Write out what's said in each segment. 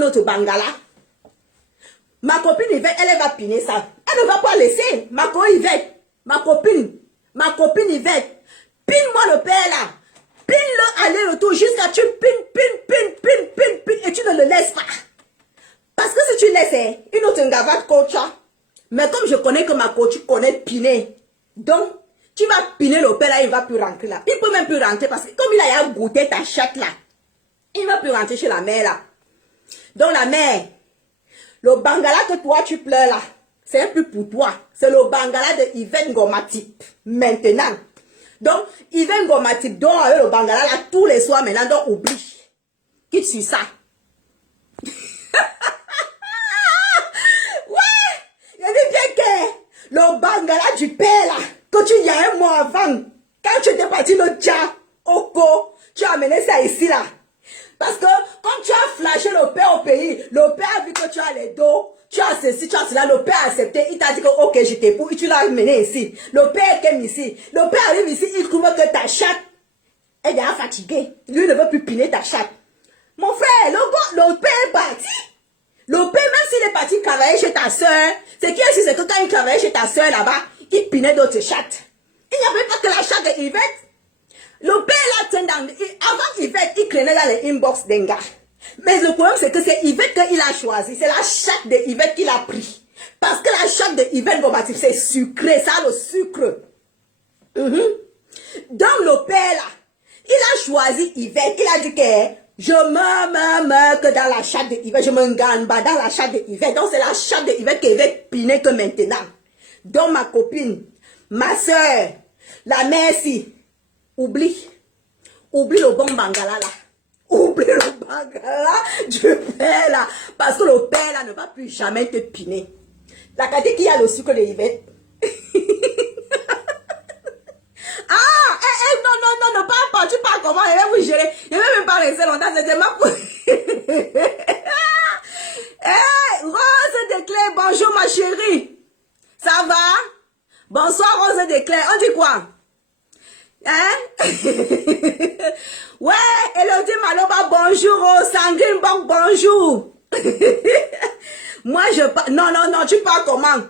un autre bangala. Ma copine Yvette, elle va piner ça. Elle ne va pas laisser. Ma copine Yvette, pine-moi le père là. Pine-le aller-retour jusqu'à tu pine, et tu ne le laisses pas. Parce que si tu laisses, une autre ngavade coach. Mais comme je connais que ma coach connaît piner, donc tu vas piner le père là, il ne va plus rentrer là. Il ne peut même plus rentrer parce que comme il a goûté ta chatte là, il ne va plus rentrer chez la mère là. Donc la mère, le bangala que toi tu pleures là, c'est un peu pour toi. C'est le bangala de Yvette Ngomatip. Maintenant. Donc, Yvette Ngomatip dort avec le bangala là tous les soirs maintenant, donc oublie. Quitte sur ça. Ouais, il dit bien que le bangala du père là, que tu y as un mois avant, quand tu étais parti le Tchad, Oko, tu as amené ça ici là. Parce que quand tu as flashé le père au pays, le père a vu que tu as les dos, tu as ceci, tu as cela, le père a accepté, il t'a dit que ok, je t'épouse, tu l'as amené ici. Le père est ici. Le père arrive ici, il trouve que ta chatte est déjà fatiguée. Lui ne veut plus piner ta chatte. Mon frère, le père est parti. Le père, même s'il est parti travailler chez ta soeur, ce qui est sûr, c'est que quand il travaillait chez ta soeur là-bas, il pinait d'autres chattes. Il n'y avait pas que la chatte de Yvette. Le père là, avant Yvette, il craignait dans les inbox d'un gars. Mais le problème, c'est que c'est Yvette qu'il a choisi. C'est la chatte de Yvette qu'il a pris. Parce que la chatte de Yvette Ngomatip, c'est sucré. Ça a le sucre. Donc le père là, il a choisi Yvette. Il a dit que je meurs que dans la chatte de Yvette. Je me gagne pas dans la chatte de Yvette. Donc c'est la chatte de Yvette qui va piner que maintenant. Donc ma copine, ma soeur, la mère si. Oublie le bon bangala là. Oublie le bangala du père là. Parce que le père là ne va plus jamais te piner. La qualité qui a le sucre de Yvette. Non, pas, tu parles comment, je vais vous gérer. Je ne vais même pas rester longtemps, c'était ma Rose de Claire, bonjour ma chérie. Ça va? Bonsoir Rose de Claire, on dit quoi? Hein? Ouais, Elodie Maloba, bonjour, Sandrine Bok, bonjour. Moi, je parle, non, tu parles comment?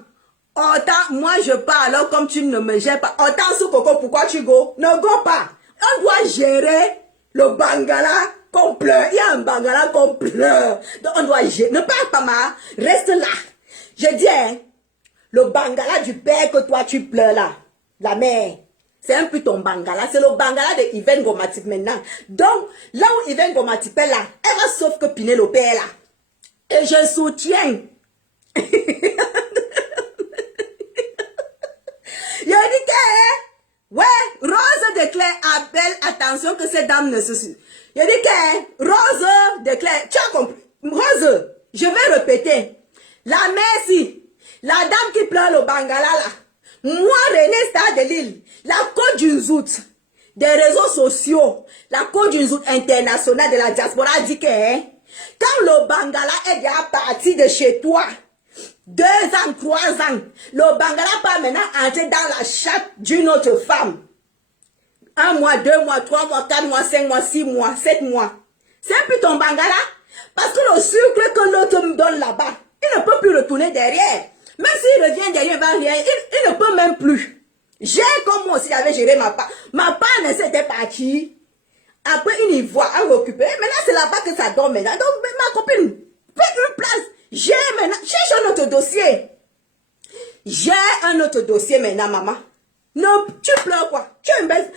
Autant, moi, je parle alors comme tu ne me gères pas. Autant, sous Coco, pourquoi tu go? Ne go pas. On doit gérer le bangala qu'on pleure. Il y a un bangala qu'on pleure. Donc, on doit gérer. Ne parle pas, ma. Reste là. Je dis, hein, le bangala du père que toi, tu pleures là. La mère. C'est un peu ton bangala. C'est le bangala de Yvette Ngomatip maintenant. Donc, là où Yvette Ngomatip est là, elle va sauf que piner le père là. Et je soutiens. Il dit que, ouais, Rose de Claire appelle, attention que ces dames ne se suivent. Il dit que, Rose de Claire, tu as compris. Rose, je vais répéter. La mère si, la dame qui pleure le bangala là, moi, René Star de Lille, la Côte du Zout, des réseaux sociaux, la Côte du Zout internationale de la diaspora dit que, quand le bangala est déjà parti de chez toi, 2 ans, 3 ans, le bangala part maintenant entrer dans la chatte d'une autre femme. 1 mois, 2 mois, 3 mois, 4 mois, 5 mois, 6 mois, 7 mois. C'est un peu ton bangala. Parce que le sucre que l'autre me donne là-bas, il ne peut plus retourner derrière. Même s'il revient derrière, il va rien. Il ne peut même plus. J'ai comme moi aussi, j'avais géré ma part. Ma part ne s'était partie. Après, il y voit, à m'occuper. Maintenant, c'est là-bas que ça dort maintenant. Donc, ma copine, fais une place. J'ai maintenant, cherche un autre dossier. J'ai un autre dossier maintenant, maman. Non, tu pleures quoi? Tu es une belle.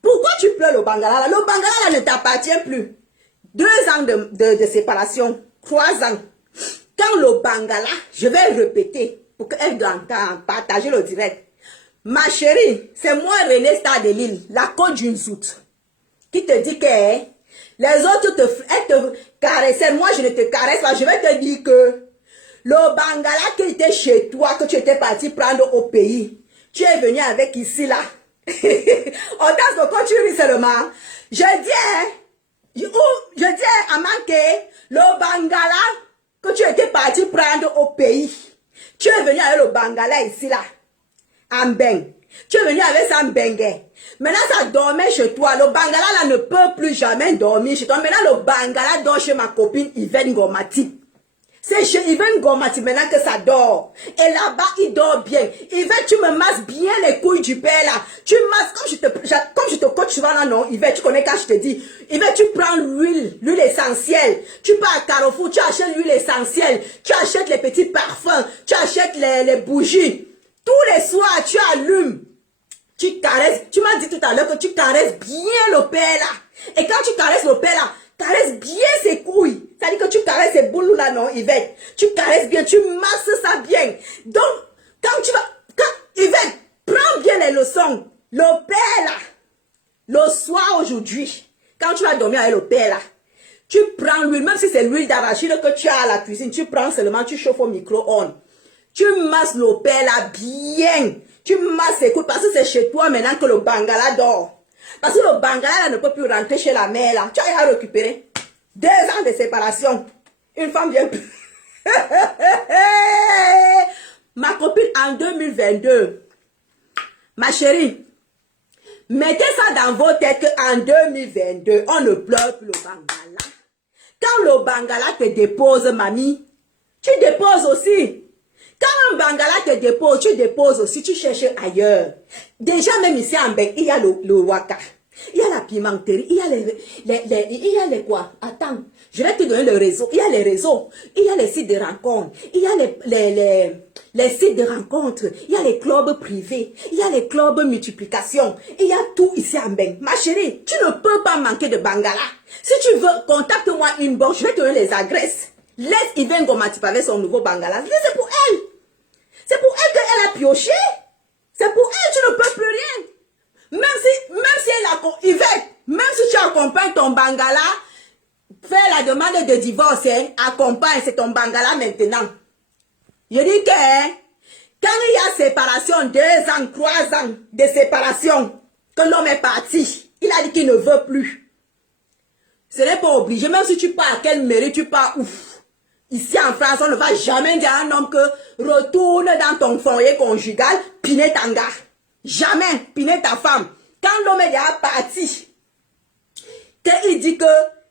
Pourquoi tu pleures le bangala là? Le bangala là ne t'appartient plus. 2 ans de séparation, 3 ans. Quand le bangala, je vais répéter pour qu'elle doit partager le direct. Ma chérie, c'est moi René Star de Lille, la Côte du Zout, qui te dit que les autres elles te caressaient. Moi, je ne te caresse pas. Je vais te dire que le bangala qui était chez toi, que tu étais parti prendre au pays, tu es venu avec ici là. On pense que quand tu ris seulement, je dis à manquer le bangala que tu étais parti prendre au pays. Tu es venu avec le bangala ici là. En bain. Tu es venu avec ça bengue. Maintenant, ça dormait chez toi. Le Bangala là ne peut plus jamais dormir chez toi. Maintenant, le Bangala dort chez ma copine Yvette Ngomati. C'est chez Yvette Ngomati maintenant que ça dort. Et là-bas, il dort bien. Yvette, tu me masses bien les couilles du père là. Tu masses, comme je te coach souvent là, non, Yvette, tu connais quand je te dis. Yvette, tu prends l'huile essentielle. Tu pars à Carrefour, tu achètes l'huile essentielle. Tu achètes les petits parfums. Tu achètes les bougies. Tous les soirs, tu allumes. Tu caresses, tu m'as dit tout à l'heure que tu caresses bien le père là. Et quand tu caresses le père là, caresse bien ses couilles. C'est-à-dire que tu caresses ses boules là, non, Yvette. Tu caresses bien, tu masses ça bien. Donc, Yvette, prends bien les leçons. Le père là, le soir aujourd'hui, quand tu vas dormir avec le père là, tu prends l'huile, même si c'est l'huile d'arachide que tu as à la cuisine, tu prends seulement, tu chauffes au micro-ondes. Tu masses le père là bien. Tu masses ses couilles parce que c'est chez toi maintenant que le Bangala dort. Parce que le Bangala là, ne peut plus rentrer chez la mère là. Tu as récupéré 2 ans de séparation. Une femme vient plus. Ma copine en 2022. Ma chérie, mettez ça dans vos têtes qu'en 2022, on ne pleure plus le Bangala. Quand le Bangala te dépose, mamie, tu déposes aussi. Quand un Bangala te dépose, tu déposes aussi, tu cherches ailleurs. Déjà, même ici en Bec, il y a le waka, il y a la pimenterie, il y a les quoi? Attends, je vais te donner le réseau. Il y a les réseaux, il y a les sites de rencontres, il y a les sites de rencontres, il y a les clubs privés, il y a les clubs multiplication, il y a tout ici en Bec. Ma chérie, tu ne peux pas manquer de Bangala. Si tu veux, contacte-moi une banque, je vais te donner les adresses. Laisse Yvette Ngomati avec son nouveau Bangala. C'est pour elle. C'est pour elle qu'elle a pioché. C'est pour elle, tu ne peux plus rien. Même si elle a, Yvette, même si tu accompagnes ton Bangala, fais la demande de divorce, hein, accompagne, c'est ton Bangala maintenant. Je dis que, hein, quand il y a séparation, 2 ans, 3 ans de séparation, que l'homme est parti, il a dit qu'il ne veut plus. Ce n'est pas obligé, même si tu pars à quelle mairie, tu pars ouf. Ici en France, on ne va jamais dire à un homme que retourne dans ton foyer conjugal, piner ta gars. Jamais piner ta femme. Quand l'homme est déjà parti, qu'il dit que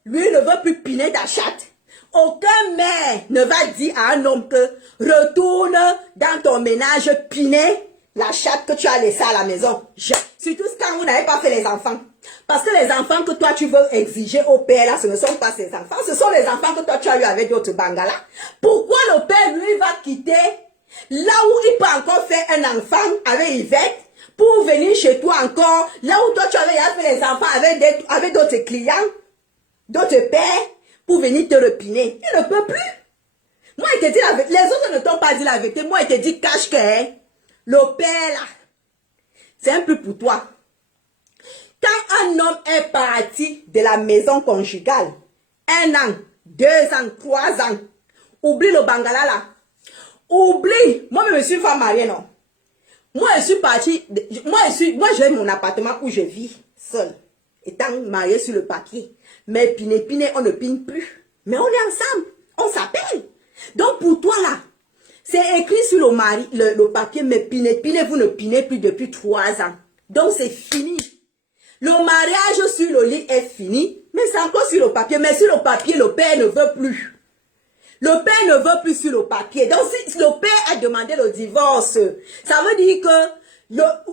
lui ne veut plus piner ta chatte, aucun mère ne va dire à un homme que retourne dans ton ménage, piner la chatte que tu as laissée à la maison. Surtout quand vous n'avez pas fait les enfants. Parce que les enfants que toi tu veux exiger au père là, ce ne sont pas ses enfants, ce sont les enfants que toi tu as eu avec d'autres Bangala. Pourquoi le père lui va quitter là où il peut encore faire un enfant avec Yvette pour venir chez toi encore, là où toi tu avais fait les enfants avec d'autres clients, d'autres pères, pour venir te repiner. Il ne peut plus. Moi il te dit la vérité, les autres ne t'ont pas dit la vérité, moi il te dit cache que hein, le père là, c'est un peu pour toi. Quand un homme est parti de la maison conjugale, 1 an, 2 ans, 3 ans, oublie le Bangala là. Oublie. Moi, je me suis femme mariée, non. Moi, je suis partie. Moi, j'ai mon appartement où je vis seule, étant mariée sur le papier. Mais piner, on ne pine plus. Mais on est ensemble. On s'appelle. Donc, pour toi là, c'est écrit sur le papier, mais piner, vous ne pinez plus depuis 3 ans. Donc, c'est fini. Le mariage sur le lit est fini, mais c'est encore sur le papier. Mais sur le papier, le père ne veut plus. Le père ne veut plus sur le papier. Donc, si le père a demandé le divorce, ça veut dire que là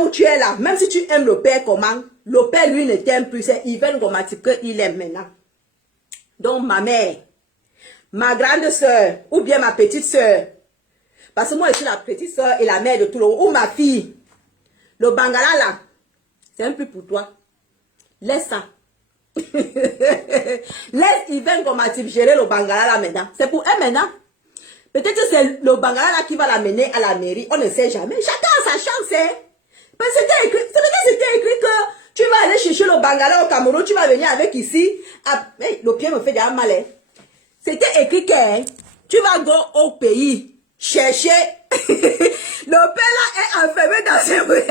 où tu es là, même si tu aimes le père comment, le père lui ne t'aime plus. C'est Yvette Ngomati qu'il aime maintenant. Donc, ma mère, ma grande soeur, ou bien ma petite soeur, parce que moi je suis la petite soeur et la mère de tout le monde, ou ma fille, le Bangala là, c'est un peu pour toi. Laisse ça. Laisse Yvette Ngomati gérer le Bangala là maintenant. C'est pour elle maintenant. Peut-être que c'est le Bangala là qui va l'amener à la mairie. On ne sait jamais. Chacun a sa chance. Hein? Mais c'était écrit que tu vas aller chercher le Bangala au Cameroun. Tu vas venir avec ici. Ah, hey, le pied me fait déjà mal. Hein? C'était écrit que hein, tu vas go au pays chercher. Le père là est enfermé dans ses bruits.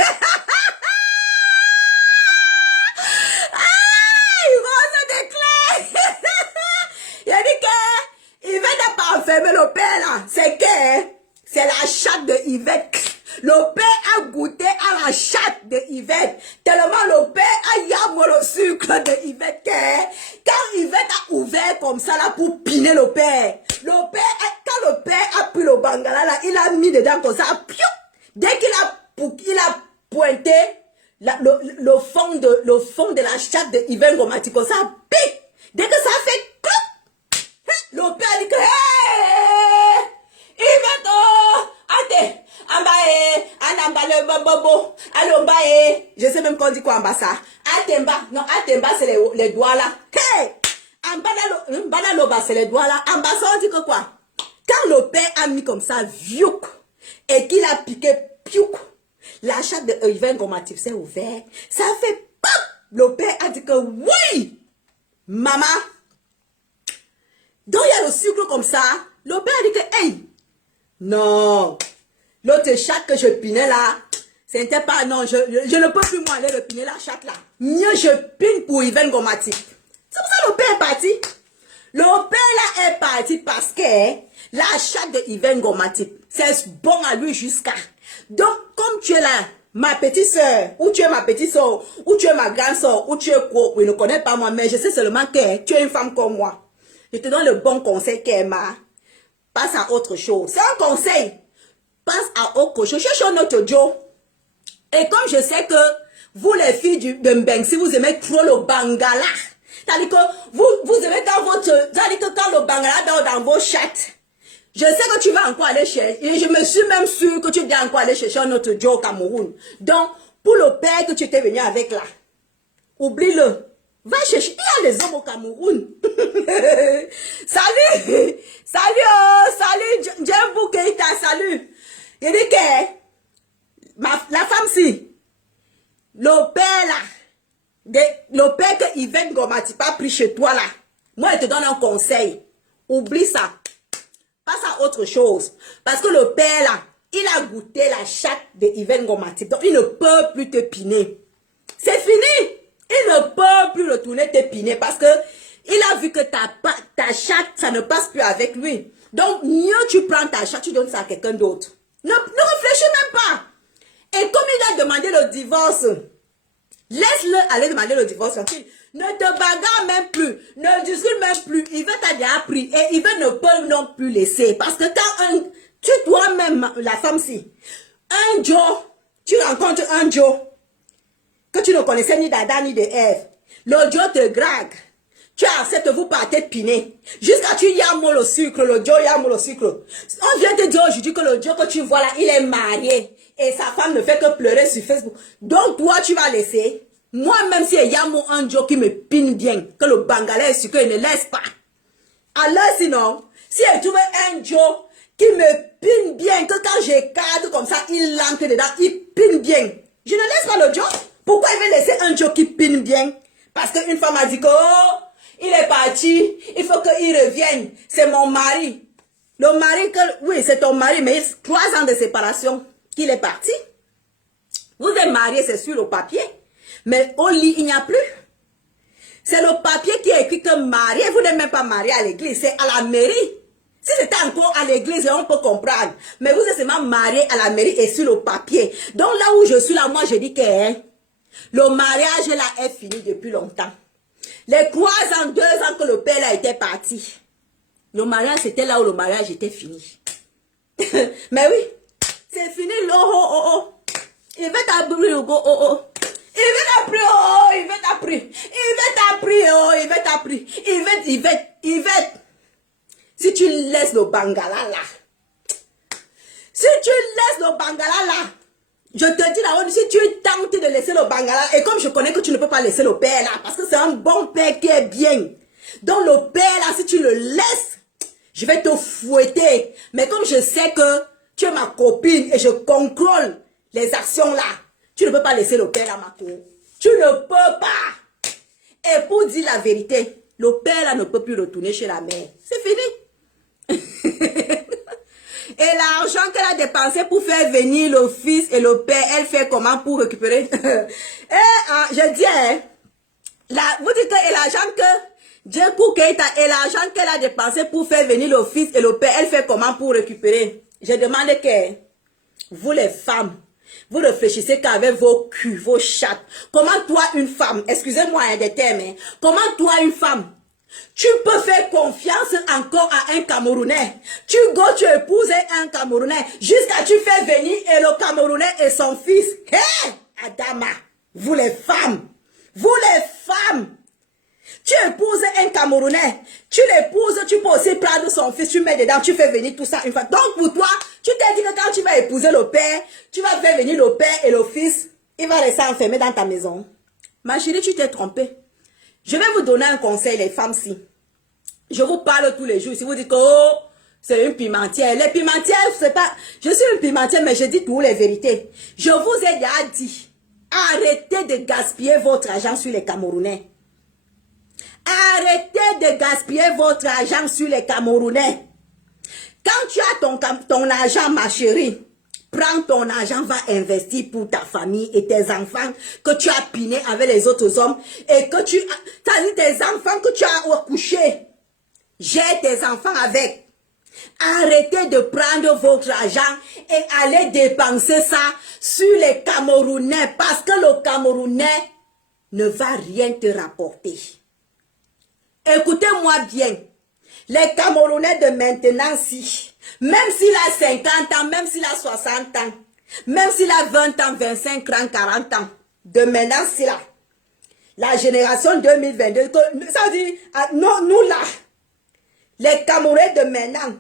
Il a dit que Yvette n'a pas enfermé le père là. C'est que c'est la chatte de Yvette. Le père a goûté à la chatte de Yvette. Tellement le père a yamé le sucre de Yvette. Quand Yvette a ouvert comme ça là pour piner le père. Quand le père a pris le bangala là, il a mis dedans comme ça. Piou! Dès qu'il a pointé le fond de la chatte de Yvette Ngomati comme ça, pique! Dès que ça fait cloup, le père dit que hey, Yvette, oh, ate, ambaye, anambale bobo, alombaye, je sais même qu'on dit quoi en bas ça. Atemba, non, atemba c'est les doigts là. Hey, ambala loba c'est les doigts là. En bas ça on dit que quoi? Quand le père a mis comme ça, viouk, et qu'il a piqué, piouk, la chatte de Yvette Ngomati s'est ouverte, ça fait pop. Le père a dit que oui, maman. Donc il y a le sucre comme ça. Le père a dit que hey, non, l'autre chatte que je pinais là, c'était pas, non, je ne peux plus moi aller repiner la chatte là. Mieux je pine pour Yvette Ngomati. C'est pour ça que le père est parti. Le père là est parti parce que la chatte de Yvette Ngomati, c'est bon à lui jusqu'à. Donc, comme tu es là, ma petite soeur, ou tu es ma petite soeur, ou tu es ma grande soeur, ou tu es quoi, il ne connaît pas moi, mais je sais seulement que tu es une femme comme moi. Je te donne le bon conseil qu'Emma. Passe à autre chose. C'est un conseil. Passe à autre chose. Cherche un autre Joe. Et comme je sais que vous les filles de Mbeng, si vous aimez trop le bangala, c'est-à-dire que vous aimez dans votre, c'est-à-dire que quand le bangala dort dans vos chattes, je sais que tu vas encore aller chercher, et je me suis même sûre que tu dois encore aller chercher un autre Joe au Cameroun. Donc, pour le père que tu étais venu avec là, oublie-le. Va chercher, il y a les hommes au Cameroun. Salut, salut, oh, salut, Djembou Keita, salut. Il dit que la femme si, le père là, le père que Yvette Ngomati pas pris chez toi là, moi je te donne un conseil, oublie ça, passe à autre chose. Parce que le père là, il a goûté la chatte de Yvette Ngomati, donc il ne peut plus te piner. C'est fini. Il ne peut plus retourner t'épiner parce que il a vu que ta chatte, ça ne passe plus avec lui. Donc, mieux tu prends ta chatte, tu donnes ça à quelqu'un d'autre. Ne réfléchis même pas. Et comme il a demandé le divorce, laisse-le aller demander le divorce. Ne te bagarre même plus. Ne discute même plus. Il va t'aider à pris. Et il ne peut non plus laisser. Parce que quand tu toi-même, la femme-ci, un Joe, tu rencontres un Joe, que tu ne connaissais ni d'Adam ni de Ève. Le Joe te drague. Tu acceptes, vous partez piner. Jusqu'à tu yamo le sucre, le Joe yamo le sucre. On vient te dire aujourd'hui que le Joe que tu vois là, il est marié. Et sa femme ne fait que pleurer sur Facebook. Donc toi, tu vas laisser. Moi, même si il y a un Joe qui me pine bien, que le bangalais est sucre, il ne laisse pas. Alors sinon, si elle trouve un Joe qui me pine bien, que quand j'écarte comme ça, il entre dedans, il pine bien. Je ne laisse pas le Joe. Pourquoi il veut laisser un Joe qui pine bien? Parce qu'une femme a dit que, oh, il est parti, il faut qu'il revienne. C'est mon mari. Le mari, oui, c'est ton mari, mais 3 ans de séparation qu'il est parti. Vous êtes mariés, c'est sur le papier. Mais au lit, il n'y a plus. C'est le papier qui est écrit que marié. Vous n'êtes même pas marié à l'église, c'est à la mairie. Si c'était encore à l'église, on peut comprendre. Mais vous êtes seulement marié à la mairie et sur le papier. Donc là où je suis là, moi je dis que le mariage là est fini depuis longtemps. Les 3 ans, 2 ans que le père là était parti. Le mariage c'était là où le mariage était fini. Mais oui, c'est fini là, oh oh oh. Il va t'abrir le go, oh oh. Il va t'apprendre, oh, il va t'apprendre. Il va t'apprendre, oh, il va t'apprendre. Il va. Si tu laisses le bangala là. Si tu laisses le bangala là. Je te dis là, si tu tentes de laisser le bangala, et comme je connais que tu ne peux pas laisser le père là, parce que c'est un bon père qui est bien. Donc le père là, si tu le laisses, je vais te fouetter. Mais comme je sais que tu es ma copine et je contrôle les actions là, tu ne peux pas laisser le père là, ma cour. Tu ne peux pas. Et pour dire la vérité, le père là ne peut plus retourner chez la mère. C'est fini. Et l'argent qu'elle a dépensé pour faire venir le fils et le père, elle fait comment pour récupérer? Je dis, vous dites que l'argent que Djembou Keita et l'argent qu'elle a dépensé pour faire venir le fils et le père, elle fait comment pour récupérer? Je demande que vous les femmes, vous réfléchissez qu'avec vos culs, vos chattes. Comment toi, une femme, excusez-moi des termes, hein, comment toi, une femme, tu peux faire confiance encore à un Camerounais. Tu épouses un Camerounais jusqu'à tu fais venir et le Camerounais et son fils. Hé, Adama, vous les femmes, tu épouses un Camerounais, tu l'épouses, tu peux aussi prendre son fils, tu mets dedans, tu fais venir tout ça une fois. Donc pour toi, tu t'es dit que quand tu vas épouser le père, tu vas faire venir le père et le fils, il va rester enfermé dans ta maison. Ma chérie, tu t'es trompée. Je vais vous donner un conseil, les femmes-ci. Je vous parle tous les jours. Si vous dites que oh, c'est une pimentière. Les pimentières, c'est pas... Je suis une pimentière, mais je dis toutes les vérités. Je vous ai déjà dit, arrêtez de gaspiller votre argent sur les Camerounais. Arrêtez de gaspiller votre argent sur les Camerounais. Quand tu as ton argent, ma chérie, prends ton argent, va investir pour ta famille et tes enfants que tu as pinés avec les autres hommes et que tu as dit tes enfants que tu as couché. J'ai tes enfants avec. Arrêtez de prendre votre argent et allez dépenser ça sur les Camerounais parce que le Camerounais ne va rien te rapporter. Écoutez-moi bien. Les Camerounais de maintenant, si, même s'il a 50 ans, même s'il a 60 ans, même s'il a 20 ans, 25 ans, 40 ans, de maintenant, si là, la génération 2022, ça veut dire, non, nous là, les Camerounais de maintenant,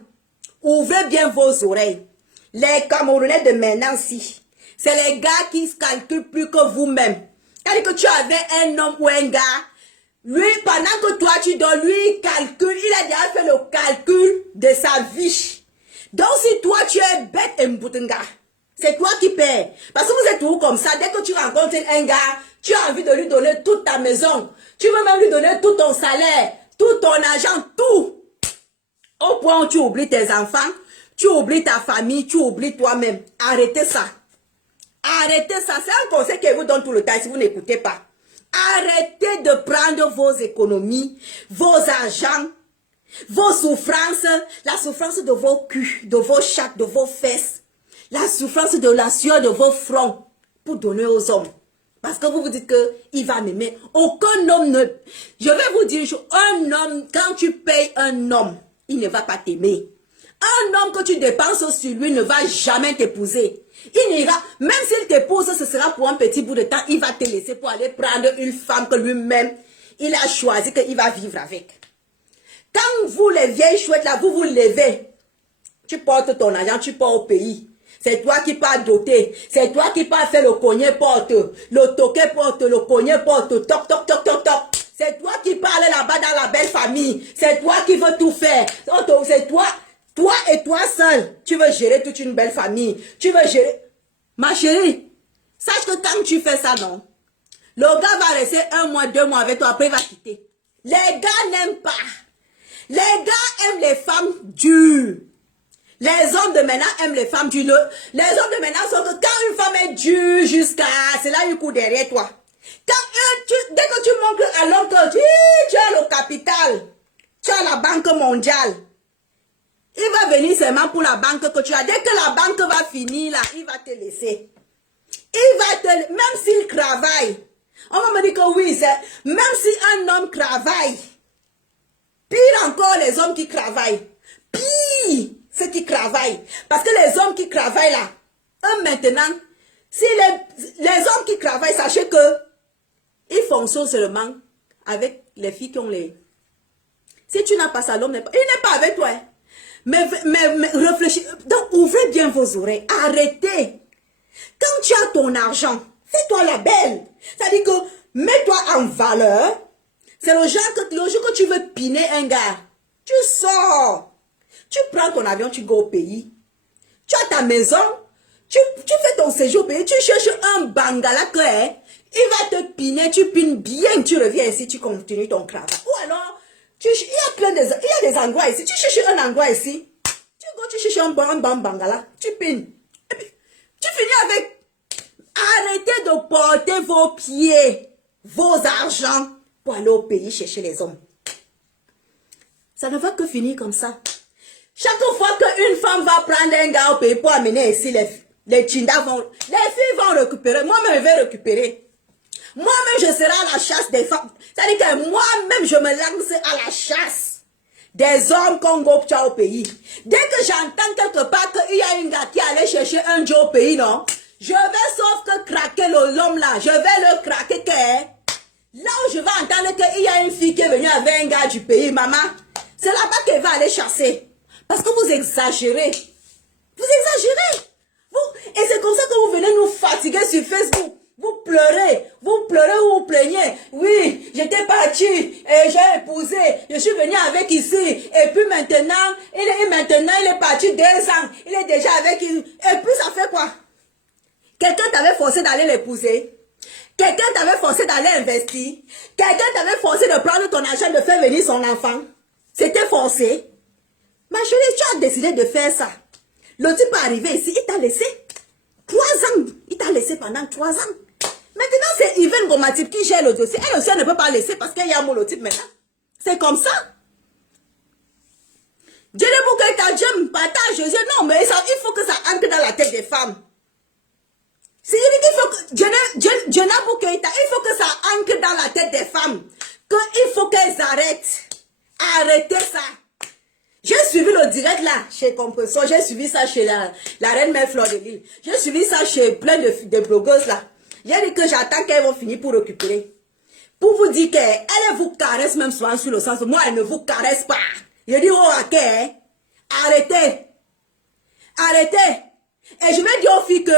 ouvrez bien vos oreilles. Les Camerounais de maintenant, si, c'est les gars qui se calculent plus que vous-même. C'est-à-dire que tu avais un homme ou un gars, lui, pendant que toi tu donnes, lui, il calcule, il a déjà fait le calcul de sa vie. Donc, si toi, tu es bête et mboutenga, c'est toi qui perds. Parce que vous êtes toujours comme ça. Dès que tu rencontres un gars, tu as envie de lui donner toute ta maison. Tu veux même lui donner tout ton salaire, tout ton argent, tout. Au point où tu oublies tes enfants, tu oublies ta famille, tu oublies toi-même. Arrêtez ça. Arrêtez ça. C'est un conseil que je vous donne tout le temps si vous n'écoutez pas. Arrêtez de prendre vos économies, vos argents, vos souffrances, la souffrance de vos culs, de vos chattes, de vos fesses, la souffrance de la sueur de vos fronts pour donner aux hommes. Parce que vous vous dites qu'il va m'aimer. Aucun homme ne... Je vais vous dire, un homme, quand tu payes un homme, il ne va pas t'aimer. Un homme que tu dépenses sur lui ne va jamais t'épouser. Il n'ira, même s'il t'épouse, ce sera pour un petit bout de temps, il va te laisser pour aller prendre une femme que lui-même, il a choisi qu'il va vivre avec. Quand vous, les vieilles chouettes là, vous vous levez, tu portes ton argent, tu pars au pays. C'est toi qui pars doter. C'est toi qui pars faire le cogné porte, le toqué porte, le cogné porte, toc, toc, toc, toc, toc. C'est toi qui parles là-bas dans la belle famille. C'est toi qui veux tout faire. C'est toi. Toi et toi seul, tu veux gérer toute une belle famille. Tu veux gérer... Ma chérie, sache que quand tu fais ça, non, le gars va rester 1 mois, 2 mois avec toi, après il va quitter. Les gars n'aiment pas. Les gars aiment les femmes dures. Les hommes de maintenant aiment les femmes dures. Les hommes de maintenant sont que quand une femme est dure jusqu'à... C'est là il court derrière toi. Dès que tu montres à l'homme que tu as le capital, tu as la banque mondiale, il va venir seulement pour la banque que tu as. Dès que la banque va finir, là, il va te laisser. Il va te... Même s'il travaille. On va me dire que oui, même si un homme travaille, pire encore les hommes qui travaillent. Pire ceux qui travaillent. Parce que les hommes qui travaillent là, eux maintenant, si les hommes qui travaillent, sachez que ils fonctionnent seulement avec les filles qui ont les... Si tu n'as pas ça, l'homme n'est pas... Il n'est pas avec toi. Hein. Mais réfléchis. Donc, ouvrez bien vos oreilles. Arrêtez. Quand tu as ton argent, fais-toi la belle. C'est-à-dire que mets-toi en valeur. C'est le genre que tu veux piner un gars. Tu sors. Tu prends ton avion, tu vas au pays. Tu as ta maison. Tu fais ton séjour au pays. Tu cherches un bangala que il va te piner. Tu pines bien. Tu reviens ici. Tu continues ton travail. Ou alors... il y a des endroits ici. Tu cherches un endroit ici. Tu cherches un bon bangala. Tu pines. Et puis, tu finis avec... Arrêtez de porter vos pieds, vos argents pour aller au pays chercher les hommes. Ça ne va que finir comme ça. Chaque fois qu'une femme va prendre un gars au pays pour amener ici les Chinda vont, les filles vont récupérer, moi-même je vais récupérer. Moi-même je serai à la chasse des femmes. C'est-à-dire que moi-même je me lance à la chasse des hommes Congo au pays. Dès que j'entends quelque part qu'il y a une gars qui allait chercher un job au pays, non, je vais sauf que craquer l'homme là, je vais le craquer que là où je vais entendre qu'il y a une fille qui est venue avec un gars du pays, maman, c'est là-bas qu'elle va aller chasser. Parce que vous exagérez. Vous exagérez. Et c'est comme ça que vous venez nous fatiguer sur Facebook. Vous pleurez, vous plaignez. Oui, j'étais partie et j'ai épousé. Je suis venue avec ici. Et puis maintenant, il est parti 2 ans. Il est déjà avec. Et puis ça fait quoi? Quelqu'un t'avait forcé d'aller l'épouser. Quelqu'un t'avait forcé d'aller investir. Quelqu'un t'avait forcé de prendre ton argent, de faire venir son enfant. C'était forcé. Ma chérie, tu as décidé de faire ça. Le type est arrivé ici, il t'a laissé 3 ans. Il t'a laissé pendant 3 ans. Maintenant, c'est Yvonne Gomatip qui gère le dossier. Elle aussi, elle ne peut pas laisser parce qu'il y a mon type maintenant. C'est comme ça. Dieu ne pour que ta Dieu me partage. Je dis non, mais ça, il faut que ça entre dans la tête des femmes. C'est il faut que Dieu n'a pour que il faut que ça entre dans la tête des femmes. Qu'il faut qu'elles arrêtent. Arrêtez ça. J'ai suivi le direct là, chez Compressor, j'ai suivi ça chez la reine mère Fleur de Lille. J'ai suivi ça chez plein de blogueuses là. J'ai dit que j'attends qu'elles vont finir pour récupérer. Pour vous dire qu'elle vous caresse même souvent sur le sens. Moi, elle ne vous caresse pas. Je dis, oh, ok, arrêtez. Arrêtez. Et je vais dire aux filles que,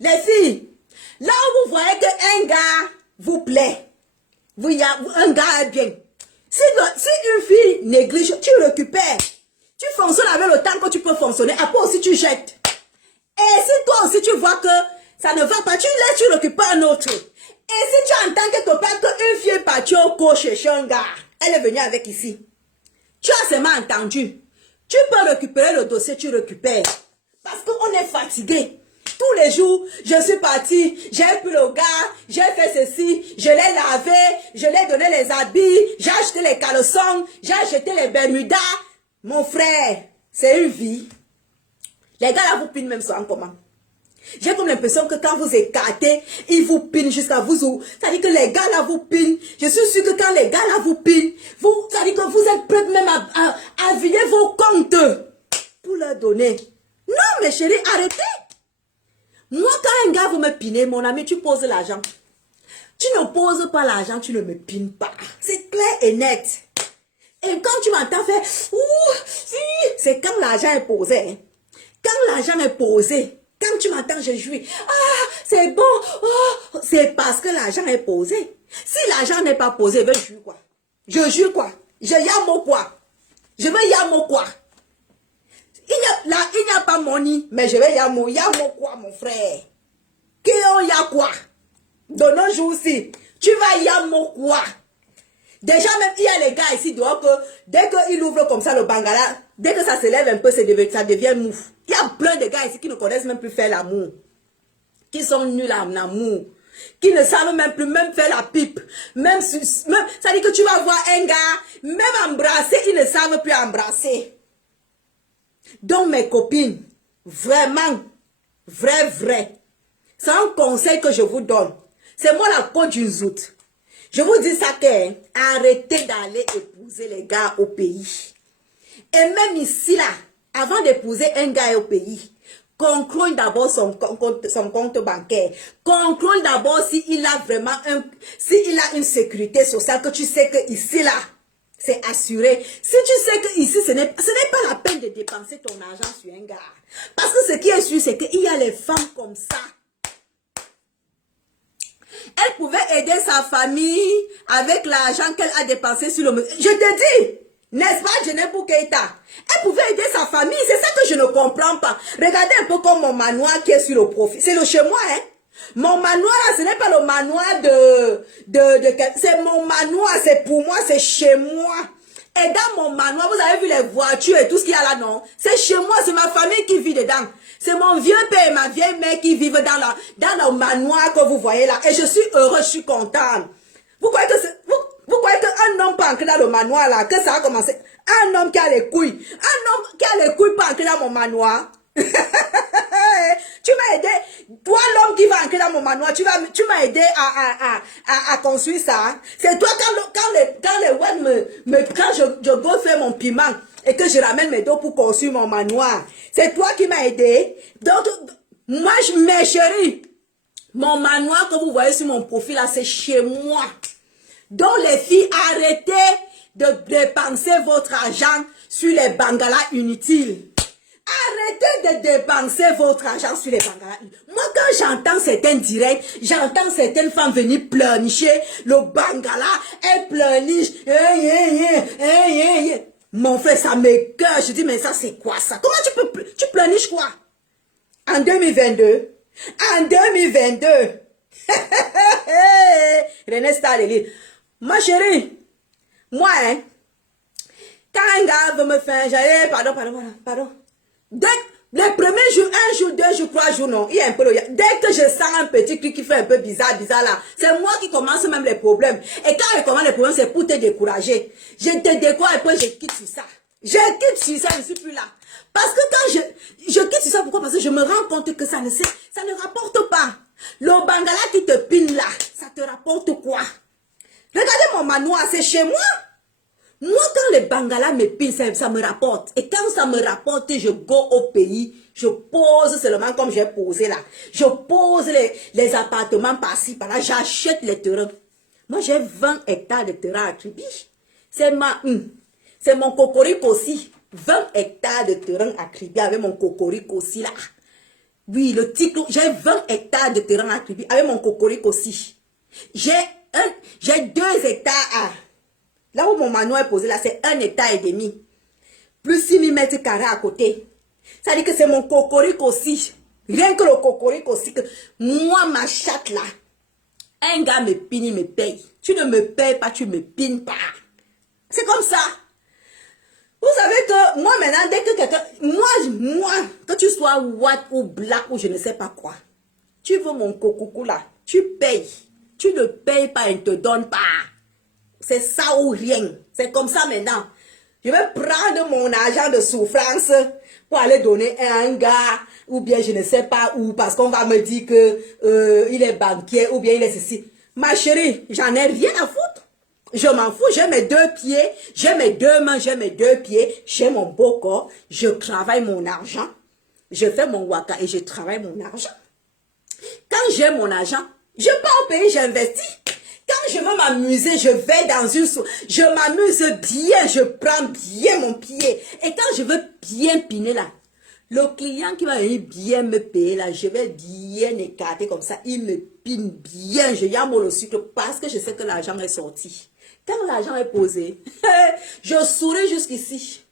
les filles, là où vous voyez qu'un gars vous plaît, un gars est bien. Si une fille néglige, tu récupères. Tu fonctionnes avec le temps que tu peux fonctionner. Après aussi, tu jettes. Et si toi aussi, tu vois que ça ne va pas, tu laisses, tu récupères un autre. Et si tu entends quelque part qu'une fille est partie au coach chez un gars, elle est venue avec ici. Tu as seulement entendu. Tu peux récupérer le dossier, tu récupères. Parce qu'on est fatigué. Tous les jours, je suis partie, j'ai pris le gars, j'ai fait ceci, je l'ai lavé, je l'ai donné les habits, j'ai acheté les caleçons, j'ai acheté les bermudas. Mon frère, c'est une vie. Les gars là vous pinent même ça en comment. J'ai comme l'impression que quand vous écartez, ils vous pinent jusqu'à vous. C'est-à-dire que les gars là vous pinent. Je suis sûre que quand les gars là vous pinent, c'est-à-dire que vous êtes prêts même à vider vos comptes pour leur donner. Non mes chéris, arrêtez. Moi, quand un gars veut me piner, mon ami, tu poses l'argent. Tu ne poses pas l'argent, tu ne me pines pas. C'est clair et net. Et quand tu m'entends faire, c'est quand l'argent est posé. Hein. Quand l'argent est posé, quand tu m'entends, je jouis. Ah, c'est bon. Oh, c'est parce que l'argent est posé. Si l'argent n'est pas posé, je jure quoi? Je jure quoi? Je yamo quoi? Je veux yamo quoi? Il n'y a pas money, mais je vais yamo quoi, mon frère? Qui on y a quoi? De nos jours aussi, tu vas yamo quoi? Déjà même, il y a les gars ici dehors que, dès qu'ils ouvrent comme ça le bangala, dès que ça se lève un peu, ça devient mou. Il y a plein de gars ici qui ne connaissent même plus faire l'amour. Qui sont nuls en amour. Qui ne savent même plus même faire la pipe. Même ça dit que tu vas voir un gars, même embrasser, ils ne savent plus embrasser. Donc mes copines, vraiment, vrai, c'est un conseil que je vous donne. C'est moi la coach d'une zoute. Je vous dis ça que arrêtez d'aller épouser les gars au pays. Et même ici là, avant d'épouser un gars au pays, contrôle d'abord son compte bancaire. Contrôle d'abord s'il a vraiment une sécurité sociale, que tu sais que ici là, c'est assuré. Si tu sais que ici, ce n'est pas la peine de dépenser ton argent sur un gars. Parce que ce qui est sûr, c'est qu'il y a les femmes comme ça. Elle pouvait aider sa famille avec l'argent qu'elle a dépensé sur le... Je te dis, n'est-ce pas, Djenebou Keïta? Elle pouvait aider sa famille, c'est ça que je ne comprends pas. Regardez un peu comme mon manoir qui est sur le profil. C'est le chez moi, hein. Mon manoir là, ce n'est pas le manoir c'est mon manoir, c'est pour moi, c'est chez moi. Et dans mon manoir, vous avez vu les voitures et tout ce qu'il y a là, non? C'est chez moi, c'est ma famille qui vit dedans. C'est mon vieux père et ma vieille mère qui vivent dans le manoir que vous voyez là. Et je suis heureux, je suis contente. Vous croyez qu'un homme peut entrer dans le manoir là, que ça a commencé? Un homme qui a les couilles. Un homme qui a les couilles peut entrer dans mon manoir. Tu m'as aidé. Toi, l'homme qui va entrer dans mon manoir, tu m'as aidé à construire ça. Hein. C'est toi, quand les Wed quand je go faire mon piment et que je ramène mes dos pour construire mon manoir, c'est toi qui m'as aidé. Donc, moi, mes chéris, mon manoir que vous voyez sur mon profil là, c'est chez moi. Donc, les filles, arrêtez de dépenser votre argent sur les bangalas inutiles. Arrêtez de dépenser votre argent sur les bangalas. Moi, quand j'entends certains directs, j'entends certaines femmes venir pleurnicher le bangala, elles pleurnichent. Mon frère, ça me cœur. Je dis, mais ça, c'est quoi ça? Comment tu pleurniches quoi? En 2022? En 2022? René Stalelli. Ma chérie, moi, hein, quand un gars veut me faire, pardon. Dès les premiers jours, un jour, 2 jours, 3 jours, non, il y a un peu dès que je sens un petit truc qui fait un peu bizarre là, c'est moi qui commence même les problèmes. Et quand je commence les problèmes, c'est pour te décourager. Je te décourage et puis je quitte sur ça. Je quitte sur ça, je ne suis plus là. Parce que quand je quitte sur ça, pourquoi? Parce que je me rends compte que ça ne rapporte pas. Le bangala qui te pine là, ça te rapporte quoi? Regardez mon manoir, c'est chez moi. Moi, quand les bangalas me pinent, ça me rapporte. Et quand ça me rapporte, je go au pays, je pose seulement comme j'ai posé là. Je pose les appartements par-ci, par-là, j'achète les terrains. Moi, j'ai 20 hectares de terrain à Kribi. C'est mon cocorico aussi. 20 hectares de terrain à Kribi avec mon cocorico aussi là. Oui, le ticlo, j'ai 20 hectares de terrain à Kribi avec mon cocorico aussi. J'ai 2 hectares à... Là où mon manoir est posé, là, c'est 1,5 hectare. Plus 6 000 mètres carrés à côté. Ça dit que c'est mon cocorico aussi. Rien que le cocorico aussi. Que moi, ma chatte là, un gars me pine, il me paye. Tu ne me payes pas, tu me pines pas. C'est comme ça. Vous savez que moi maintenant, dès que quelqu'un... Moi, que tu sois white ou black ou je ne sais pas quoi. Tu veux mon cocoucou là, tu payes. Tu ne payes pas, il ne te donne pas. C'est ça ou rien. C'est comme ça maintenant. Je vais prendre mon argent de souffrance pour aller donner à un gars, ou bien je ne sais pas où, parce qu'on va me dire que il est banquier, ou bien il est ceci. Ma chérie, j'en ai rien à foutre. Je m'en fous, j'ai mes 2 pieds, j'ai mes 2 mains, j'ai mes 2 pieds, j'ai mon beau corps, je travaille mon argent, je fais mon waka et je travaille mon argent. Quand j'ai mon argent, je pars au pays, j'investis. Quand je veux m'amuser, je vais dans une... Je m'amuse bien, je prends bien mon pied. Et quand je veux bien piner là, le client qui va venir bien me payer là, je vais bien écarter comme ça. Il me pine bien, je yambe le sucre parce que je sais que l'argent est sorti. Quand l'argent est posé, je souris jusqu'ici.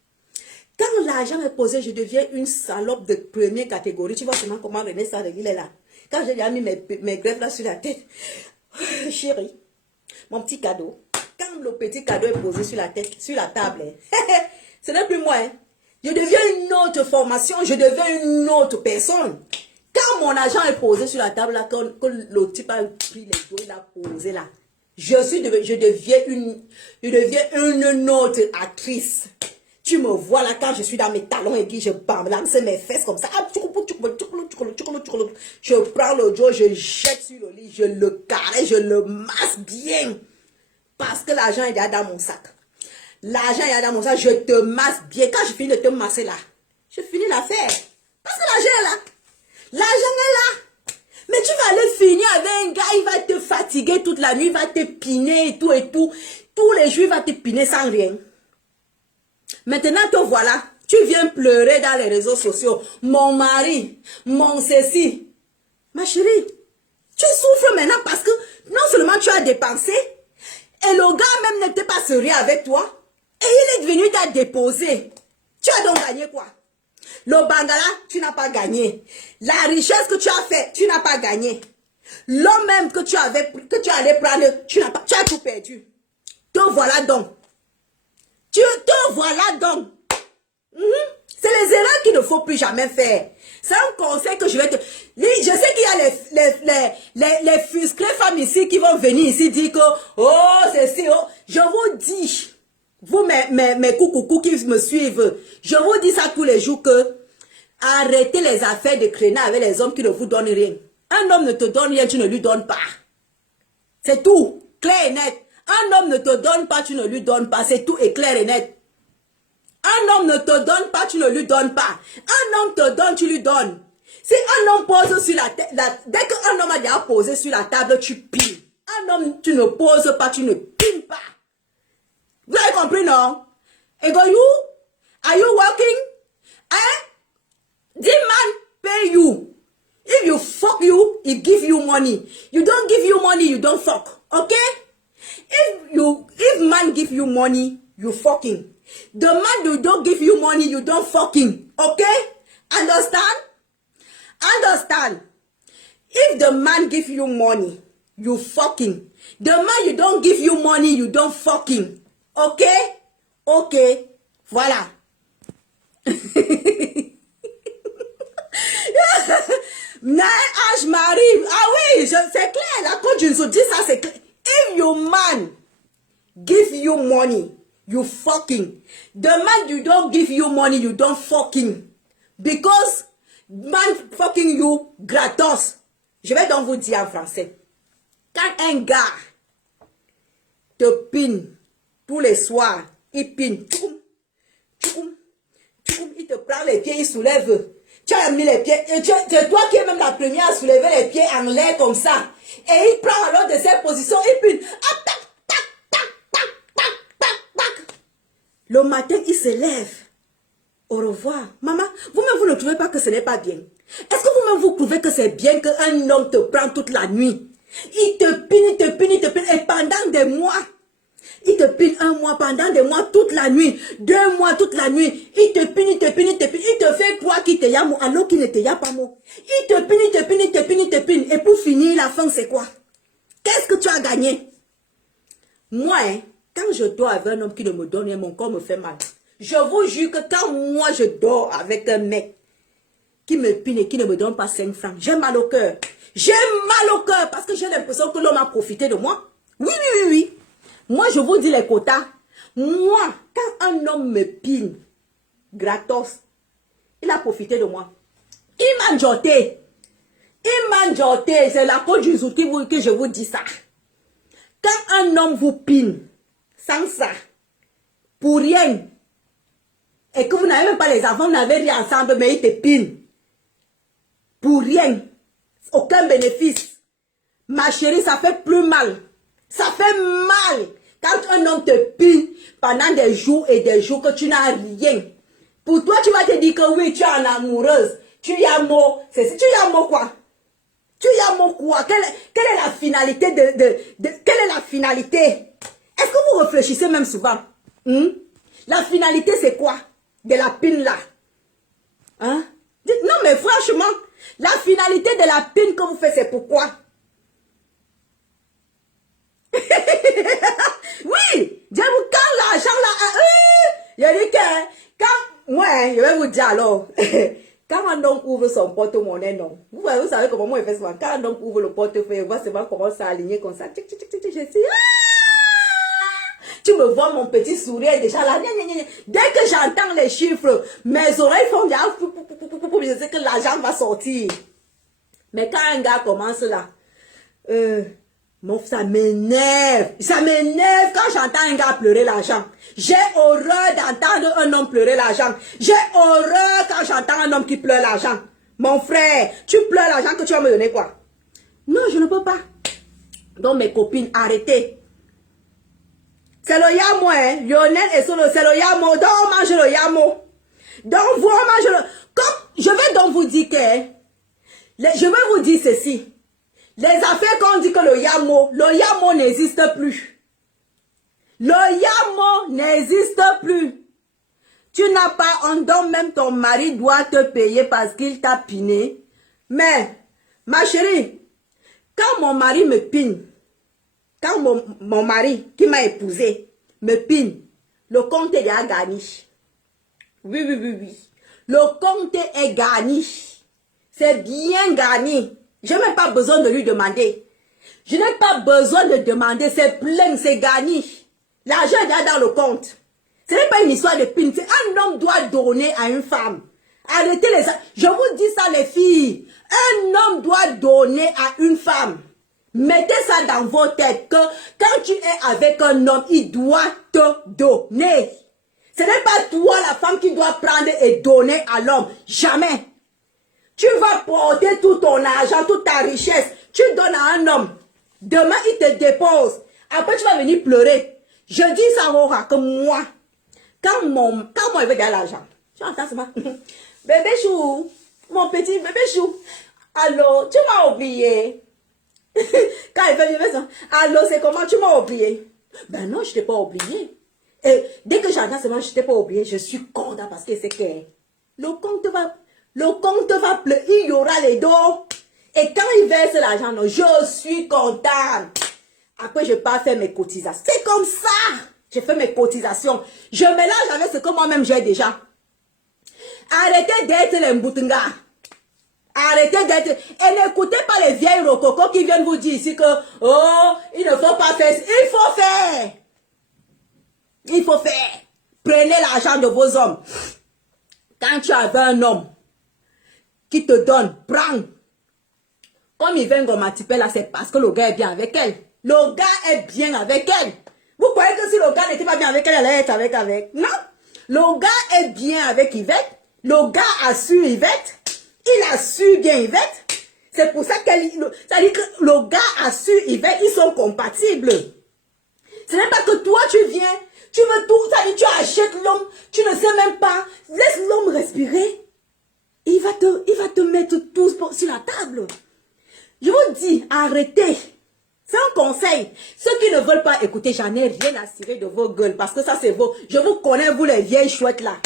Quand l'argent est posé, je deviens une salope de première catégorie. Tu vois seulement comment René Sadegui est là. Quand j'ai mis mes greffes là sur la tête, chérie, mon petit cadeau, quand le petit cadeau est posé sur la tête, sur la table, ce n'est plus moi. Hein. Je deviens une autre formation, je deviens une autre personne. Quand mon argent est posé sur la table, là, que le type a pris les dos, il a posé là, je deviens une autre actrice. Tu me vois là quand je suis dans mes talons aiguës, je balance mes fesses comme ça. Je prends le dos, je jette sur le lit, je le caresse, je le masse bien. Parce que l'argent est déjà dans mon sac. L'argent est dans mon sac, je te masse bien. Quand je finis de te masser là, je finis l'affaire. Parce que l'argent est là. L'argent est là. Mais tu vas aller finir avec un gars, il va te fatiguer toute la nuit, il va te piner et tout et tout. Tous les jours, il va te piner sans rien. Maintenant, te voilà. Tu viens pleurer dans les réseaux sociaux. Mon mari, mon ceci. Ma chérie, tu souffres maintenant parce que non seulement tu as dépensé, et le gars même n'était pas sérieux avec toi, et il est venu t'a déposé. Tu as donc gagné quoi? Le bangala, tu n'as pas gagné. La richesse que tu as fait, tu n'as pas gagné. L'homme même que tu allais prendre, tu as tout perdu. Te voilà donc. Te voilà donc. C'est les erreurs qu'il ne faut plus jamais faire. C'est un conseil que je vais te... Je sais qu'il y a les fusclés femmes ici qui vont venir ici dire que... Oh, c'est si... Oh. Je vous dis, vous mes coucous qui me suivent, je vous dis ça tous les jours que... Arrêtez les affaires de crénat avec les hommes qui ne vous donnent rien. Un homme ne te donne rien, tu ne lui donnes pas. C'est tout, clair et net. Un homme ne te donne pas, tu ne lui donnes pas. C'est tout et clair et net. Un homme ne te donne pas, tu ne lui donnes pas. Un homme te donne, tu lui donnes. Si un homme pose sur la tête, dès qu'un homme a déjà posé sur la table, tu piles. Un homme, tu ne poses pas, tu ne piles pas. Vous avez compris, non? Ego, you? Are you working? Hein? This man pay you. If you fuck you, he give you money. You don't give you money, you don't fuck. Okay? If man give you money, you fucking. The man who don't give you money, you don't fucking. Okay? Understand? Understand? If the man give you money, you fucking. The man you don't give you money, you don't fucking. Okay? Okay. Voilà. Marie. Ah oui, c'est clair. La coach nous dit ça, c'est clair. If your man give you money, you fucking. The man you don't give you money, you don't fucking. Because man fucking you gratos. Je vais donc vous dire en français. Quand un gars te pine tous les soirs, il pine. Tchoum, tchoum, tchoum, il te prend les pieds, il soulève. Tu as mis les pieds. C'est toi qui es même la première à soulever les pieds en l'air comme ça. Et il prend alors de cette position, il pine. Le matin, il se lève. Au revoir. Maman, vous-même, vous ne trouvez pas que ce n'est pas bien? Est-ce que vous-même, vous trouvez que c'est bien qu'un homme te prend toute la nuit? Il te pine, il te pine, il te pine. Et pendant des mois, il te pine un mois, pendant des mois, toute la nuit. 2 mois, toute la nuit. Il te pine, il te pine, il te pine. Il te fait croire qu'il te y a mot, alors qu'il ne te y a pas mot. Il te pine, il te pine, il te pine, il te pine. Et pour finir, la fin, c'est quoi? Qu'est-ce que tu as gagné? Moi, hein, quand je dors avec un homme qui ne me donne rien, mon corps me fait mal. Je vous jure que quand moi je dors avec un mec qui me pine et qui ne me donne pas 5 francs, j'ai mal au cœur. J'ai mal au cœur parce que j'ai l'impression que l'homme a profité de moi. Oui, oui, oui, oui. Moi, je vous dis les quotas. Moi, quand un homme me pine gratos, il a profité de moi. Il m'a joté. Il m'a joté. C'est la cause du outil que je vous dis ça. Quand un homme vous pine, sans ça, pour rien, et que vous n'avez même pas les enfants, vous n'avez rien ensemble, mais il te pine. Pour rien. Aucun bénéfice. Ma chérie, ça fait plus mal. Ça fait mal. Quand un homme te pine pendant des jours et des jours que tu n'as rien. Pour toi, tu vas te dire que oui, tu es en amoureuse. Tu y as mot. Tu y as mot quoi? Tu y as mot quoi? Quelle est la finalité quelle est la finalité? Est-ce que vous réfléchissez même souvent? La finalité, c'est quoi? De la pine là. Hein? Non, mais franchement, la finalité de la pine que vous faites, c'est pourquoi? Oui, dis-vous, quand l'argent là, je dis que, quand, moi, je vais vous dire alors, quand un homme ouvre son porte-monnaie, non. Vous savez comment moi je fais souvent. Quand un homme ouvre le portefeuille, je vois seulement comment ça aligner comme ça. Je dis, tu me vois mon petit sourire déjà là. Dès que j'entends les chiffres, mes oreilles font bien. Je sais que l'argent va sortir. Mais quand un gars commence là, ça m'énerve. Ça m'énerve quand j'entends un gars pleurer l'argent. J'ai horreur d'entendre un homme pleurer l'argent. J'ai horreur quand j'entends un homme qui pleure l'argent. Mon frère, tu pleures l'argent que tu vas me donner quoi? Non, je ne peux pas. Donc mes copines, arrêtez. C'est le yamo, hein. Lionel et Solo, c'est le yamo. Donc on mange le yamo. Donc vous, on mange le... Comme je vais donc vous dire que... je vais vous dire ceci. Les affaires qu'on dit que le yamo n'existe plus. Le yamo n'existe plus. Tu n'as pas un don, même ton mari doit te payer parce qu'il t'a piné. Mais, ma chérie, quand mon mari me pine, quand mon mari qui m'a épousé me pine, le compte est déjà gagné. Oui, oui, oui, oui. Le compte est gagné. C'est bien gagné. Je n'ai même pas besoin de lui demander. Je n'ai pas besoin de demander. C'est plein, c'est gagné. L'argent est là dans le compte. Ce n'est pas une histoire de pine. Un homme doit donner à une femme. Arrêtez les... Je vous dis ça, les filles. Un homme doit donner à une femme. Mettez ça dans vos têtes que quand tu es avec un homme, il doit te donner. Ce n'est pas toi, la femme, qui doit prendre et donner à l'homme. Jamais. Tu vas porter tout ton argent, toute ta richesse. Tu donnes à un homme. Demain, il te dépose. Après, tu vas venir pleurer. Je dis ça, Aurora, que moi, quand moi, il veut gagner l'argent, tu entends ça? Bébé chou, mon petit bébé chou. Allô, tu m'as oublié. Quand il veut dire ça, allô, c'est comment tu m'as oublié? Ben non, je t'ai pas oublié. Et dès que j'entends seulement, je t'ai pas oublié, je suis content parce que c'est que le compte va pleurer, il y aura les dos. Et quand il verse l'argent, je suis content. Après, je pars faire mes cotisations. C'est comme ça. Je fais mes cotisations. Je mélange avec ce que moi-même j'ai déjà. Arrêtez d'être les mboutunga. Arrêtez d'être... Et n'écoutez pas les vieilles rococos qui viennent vous dire ici que, oh, il ne faut pas faire... Il faut faire. Il faut faire. Prenez l'argent de vos hommes. Quand tu avais un homme qui te donne, prends. Comme il vient Gomatipé là, c'est parce que le gars est bien avec elle. Le gars est bien avec elle. Vous croyez que si le gars n'était pas bien avec elle, elle allait être avec? Non. Le gars est bien avec Yvette. Le gars a su Yvette. Il a su bien Yvette. C'est pour ça qu'elle... Ça dit que le gars a su Yvette. Ils sont compatibles. Ce n'est pas que toi, tu viens... Tu veux tout, ça dit, tu achètes l'homme, tu ne sais même pas. Laisse l'homme respirer. Il va te mettre tout sur la table. Je vous dis, arrêtez. C'est un conseil. Ceux qui ne veulent pas écouter, j'en ai rien à cirer de vos gueules. Parce que ça, c'est vos... Je vous connais, vous les vieilles chouettes là.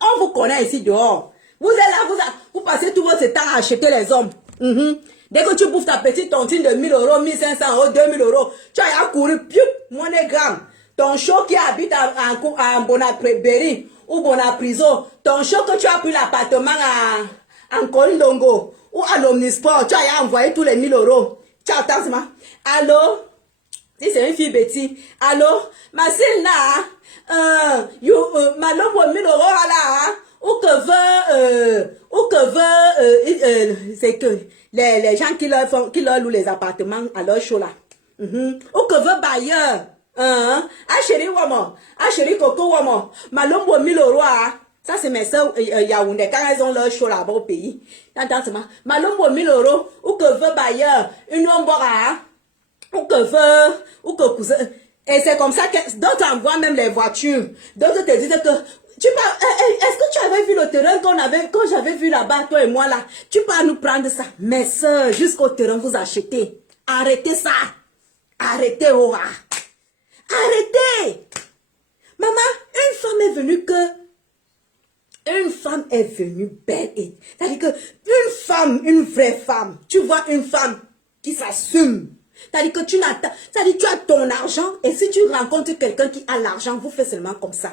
On vous connaît ici dehors. Vous êtes là, vous passez tout votre temps à acheter les hommes. Dès que tu bouffes ta petite tontine de 1000 euros, 1500 euros, 2000 euros, tu as à courir, piou, monégramme. Ton show qui habite à Bonapréberry ou Bonapriso, ton show que tu as pris l'appartement en Colindongo ou à l'Omnisport, tu as envoyé tous les 1000 euros. Tu attends ça. Allô? Si c'est une fille Betty. Allô? Ma fille là, ma lobe 1000 euros là, ou que veut, c'est que les gens qui leur louent les appartements à leur show là. Ou que veut bailleur. Ah chérie Wamo, ah chérie Coco Wamo, Malombo 1000 euros. Ça c'est mes soeurs Yaoundé quand elles ont leur show là-bas au pays. T'entends ça? Malombo 1000 euros, ou que veut bailleur, une ombora, ou que cousin. Et c'est comme ça que d'autres envoient même les voitures. D'autres te disent que est-ce que tu avais vu le terrain quand j'avais vu là-bas, toi et moi là? Tu peux nous prendre ça. Mes soeurs, jusqu'au terrain vous achetez. Arrêtez ça. Arrêtez, Aura. Arrêtez! Maman, une femme est venue une femme est venue belle. C'est-à-dire que une femme, une vraie femme, tu vois une femme qui s'assume. C'est-à-dire que tu as ton argent et si tu rencontres quelqu'un qui a l'argent, vous faites seulement comme ça.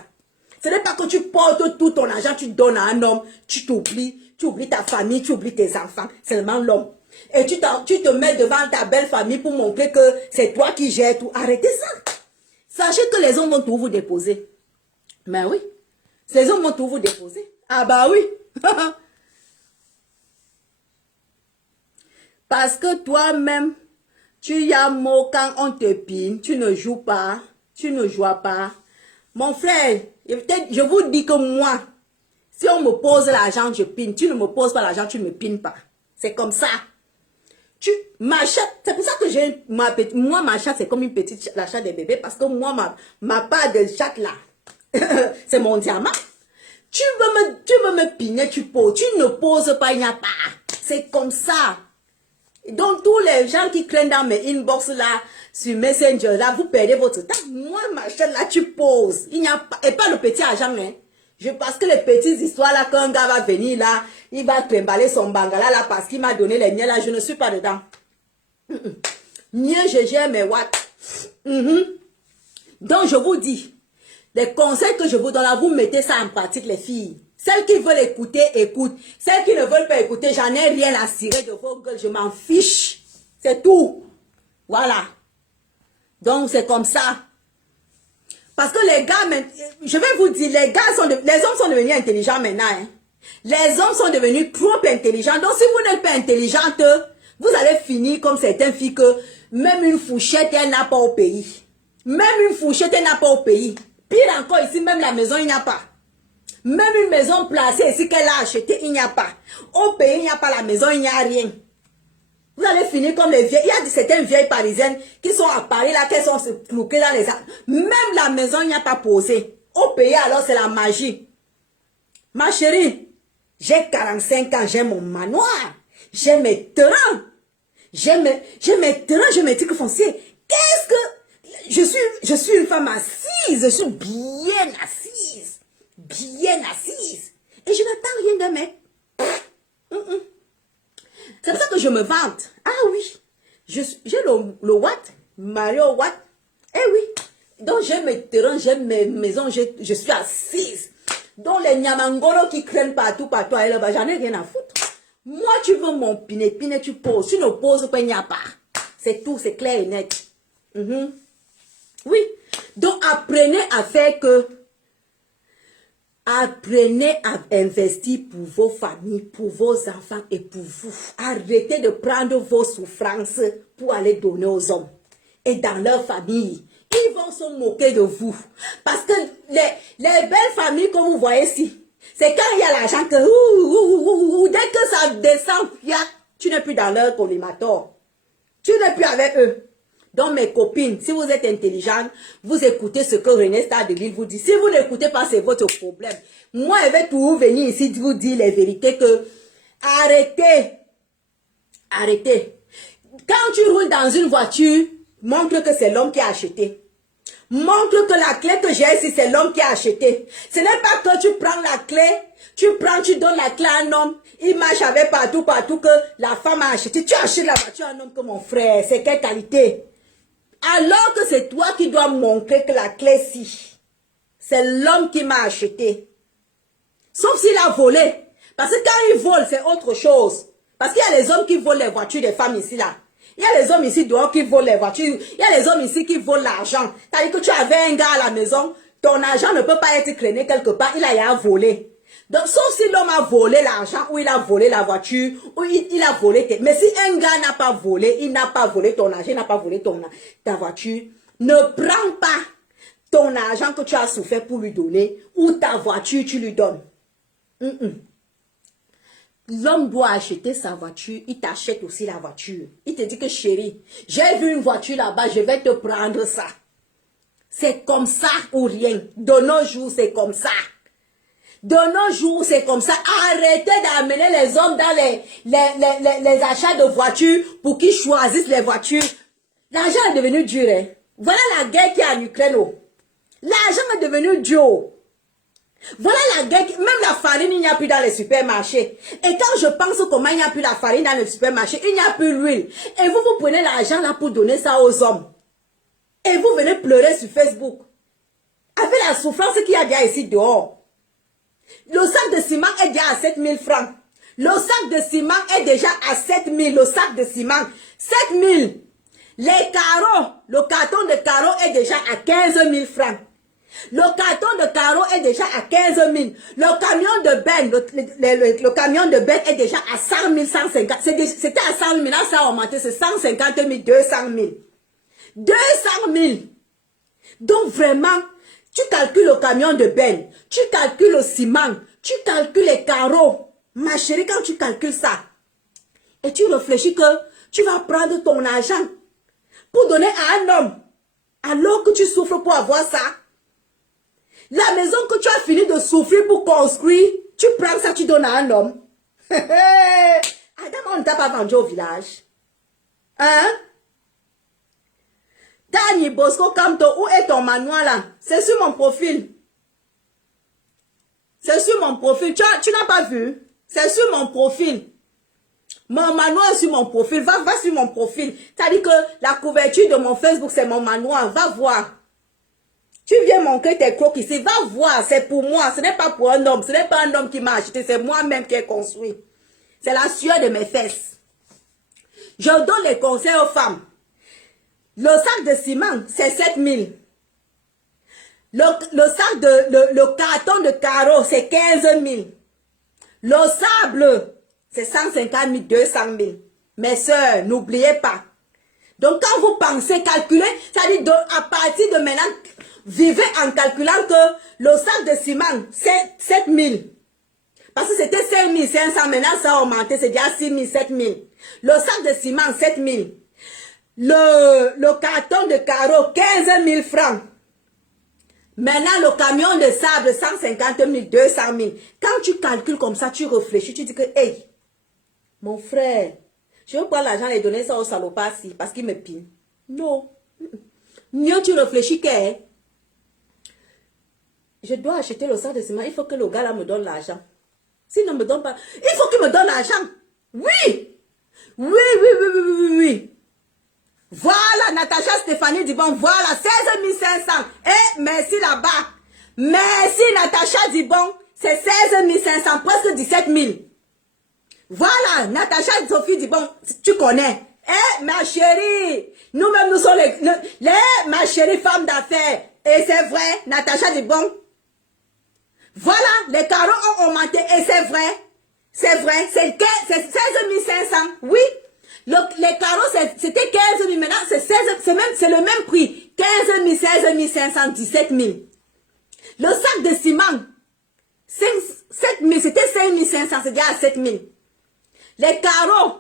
Ce n'est pas que tu portes tout ton argent, tu donnes à un homme, tu oublies ta famille, tu oublies tes enfants, seulement l'homme. Et tu te mets devant ta belle famille pour montrer que c'est toi qui gères tout. Arrêtez ça. Sachez que les hommes vont tout vous déposer. Mais oui. Les hommes vont tout vous déposer. Ah bah oui. Parce que toi-même, tu y as mot quand on te pine. Tu ne joues pas. Tu ne joues pas. Mon frère, je vous dis que moi, si on me pose l'argent, je pine. Tu ne me poses pas l'argent, tu ne me pines pas. C'est comme ça. Ma chatte, c'est pour ça que j'ai moi ma chatte c'est comme une petite la chatte des bébés parce que moi ma part de chatte là c'est mon diamant. Tu veux me piner, tu poses, tu ne poses pas, il n'y a pas. C'est comme ça. Donc tous les gens qui craignent dans mes inbox là sur Messenger là, vous perdez votre temps. Moi ma chatte là tu poses, il n'y a pas et pas le petit argent hein. Parce que les petites histoires là, qu'un gars va venir là, il va trimballer son bangala là parce qu'il m'a donné les miens là, je ne suis pas dedans. Mieux je gère mes watts. Donc je vous dis, les conseils que je vous donne là, vous mettez ça en pratique les filles. Celles qui veulent écouter, écoutent. Celles qui ne veulent pas écouter, j'en ai rien à cirer de vos gueules, je m'en fiche. C'est tout. Voilà. Donc c'est comme ça. Parce que les gars, je vais vous dire, les hommes sont devenus intelligents maintenant. Hein. Les hommes sont devenus trop intelligents. Donc, si vous n'êtes pas intelligente, vous allez finir comme certaines filles que même une fourchette, elle n'a pas au pays. Même une fourchette, elle n'a pas au pays. Pire encore, ici, même la maison, il n'y a pas. Même une maison placée ici qu'elle a achetée, il n'y a pas. Au pays, il n'y a pas la maison, il n'y a rien. Vous allez finir comme les vieilles. Il y a certaines vieilles parisiennes qui sont à Paris, là, qui sont plouquées dans les arbres. Même la maison, il n'y a pas posé. Au pays, alors, c'est la magie. Ma chérie, j'ai 45 ans, j'ai mon manoir. J'ai mes terrains. J'ai mes terrains, j'ai mes trucs fonciers. Qu'est-ce que... Je suis une femme assise. Je suis bien assise. Bien assise. Et je n'attends rien d'un mec. C'est pour ça que je me vante. Ah oui. J'ai le Watt. Mario Watt. Eh oui. Donc j'ai mes terrains, j'ai mes maisons, je suis assise. Donc les Nyamangolo qui craignent partout, j'en ai rien à foutre. Moi, tu veux mon pinet, tu poses. Tu ne poses pas, il n'y a pas. C'est tout, c'est clair et net. Oui. Donc apprenez à faire que... Apprenez à investir pour vos familles, pour vos enfants et pour vous. Arrêtez de prendre vos souffrances pour aller donner aux hommes. Et dans leur famille, ils vont se moquer de vous. Parce que les belles familles que vous voyez ici, c'est quand il y a l'argent que... dès que ça descend, tu n'es plus dans leur collimateur. Tu n'es plus avec eux. Donc mes copines, si vous êtes intelligentes, vous écoutez ce que René Star de Lille vous dit. Si vous n'écoutez pas, c'est votre problème. Moi, je vais toujours venir ici vous dire les vérités que arrêtez. Arrêtez. Quand tu roules dans une voiture, montre que c'est l'homme qui a acheté. Montre que la clé que j'ai ici, c'est l'homme qui a acheté. Ce n'est pas que tu prends la clé, tu donnes la clé à un homme, il marche avec partout que la femme a acheté. Tu achètes la voiture à un homme comme mon frère, c'est quelle qualité? Alors que c'est toi qui dois montrer que la clé-ci, c'est l'homme qui m'a acheté. Sauf s'il a volé. Parce que quand il vole, c'est autre chose. Parce qu'il y a les hommes qui volent les voitures des femmes ici, là. Il y a les hommes ici dehors qui volent les voitures. Il y a les hommes ici qui volent l'argent. C'est-à-dire que tu avais un gars à la maison, ton argent ne peut pas être traîné quelque part, il a volé. Donc, sauf si l'homme a volé l'argent, ou il a volé la voiture, ou il a volé... Mais si un gars n'a pas volé, il n'a pas volé ton argent, il n'a pas volé ta voiture, ne prends pas ton argent que tu as souffert pour lui donner, ou ta voiture, tu lui donnes. L'homme doit acheter sa voiture, il t'achète aussi la voiture. Il te dit que chérie, j'ai vu une voiture là-bas, je vais te prendre ça. C'est comme ça ou rien. De nos jours, c'est comme ça. De nos jours, c'est comme ça. Arrêtez d'amener les hommes dans les achats de voitures pour qu'ils choisissent les voitures. L'argent est devenu dur. Hein? Voilà la guerre qui est en Ukraine. Oh. L'argent est devenu dur. Voilà la guerre. Même la farine, il n'y a plus dans les supermarchés. Et quand je pense comment il n'y a plus la farine dans les supermarchés, il n'y a plus l'huile. Et vous prenez l'argent là pour donner ça aux hommes. Et vous venez pleurer sur Facebook. Avec la souffrance qu'il y a déjà ici dehors. Le sac de ciment est déjà à 7 000 francs. Le sac de ciment est déjà à 7 000. Le sac de ciment, 7 000. Les carreaux, le carton de carreaux est déjà à 15 000 francs. Le carton de carreaux est déjà à 15 000. Le camion de benne, le camion de benne est déjà à 100 000, 150. C'était à 100 000, là ça a augmenté, c'est 150 000, 200 000. 200 000. Donc vraiment, tu calcules le camion de benne, tu calcules le ciment, tu calcules les carreaux. Ma chérie, quand tu calcules ça, et tu réfléchis que tu vas prendre ton argent pour donner à un homme, alors que tu souffres pour avoir ça. La maison que tu as fini de souffrir pour construire, tu prends ça, tu donnes à un homme. Adam, on ne t'a pas vendu au village. Hein? Tani Bosco Kamto, où est ton manoir là? C'est sur mon profil. C'est sur mon profil. Tu n'as pas vu? C'est sur mon profil. Mon manoir est sur mon profil. Va sur mon profil. C'est-à-dire que la couverture de mon Facebook, c'est mon manoir. Va voir. Tu viens montrer tes crocs ici. Va voir. C'est pour moi. Ce n'est pas pour un homme. Ce n'est pas un homme qui m'a acheté. C'est moi-même qui ai construit. C'est la sueur de mes fesses. Je donne les conseils aux femmes. Le sac de ciment, c'est 7 000. Le carton de carreaux, c'est 15 000. Le sable, c'est 150 000, 200 000. Mes soeurs, n'oubliez pas. Donc, quand vous pensez calculer, c'est-à-dire à partir de maintenant, vivez en calculant que le sac de ciment, c'est 7 000. Parce que c'était 5 500, maintenant ça a augmenté, c'est déjà 6 000, 7 000. Le sac de ciment, 7 000. Le carton de carreau, 15 000 francs. Maintenant, le camion de sable, 150 000, 200 000. Quand tu calcules comme ça, tu réfléchis, tu dis que, hey, mon frère, je veux prendre l'argent et donner ça au salopard parce qu'il me pine. Non. Mieux tu réfléchis que, je dois acheter le sac de ciment, il faut que le gars là me donne l'argent. S'il ne me donne pas, il faut qu'il me donne l'argent. Oui. Oui, oui, oui, oui, oui, oui, oui. Voilà, Natacha Stéphanie Dibon, voilà, 16 500. Eh, merci là-bas. Merci, Natacha Dibon, c'est 16 500, presque 17 000. Voilà, Natacha Sophie Dibon, tu connais. Eh, ma chérie, nous-mêmes, nous sommes ma chérie femme d'affaires. Et c'est vrai, Natacha Dibon. Voilà, les carreaux ont augmenté et c'est vrai. C'est vrai, c'est 16 500, oui. Les carreaux, c'était 15 000, maintenant c'est le même prix. 15 000, 16 500, 17 000. Le sac de ciment, 7 000, c'était 5 500, c'est déjà 7 000. Les carreaux,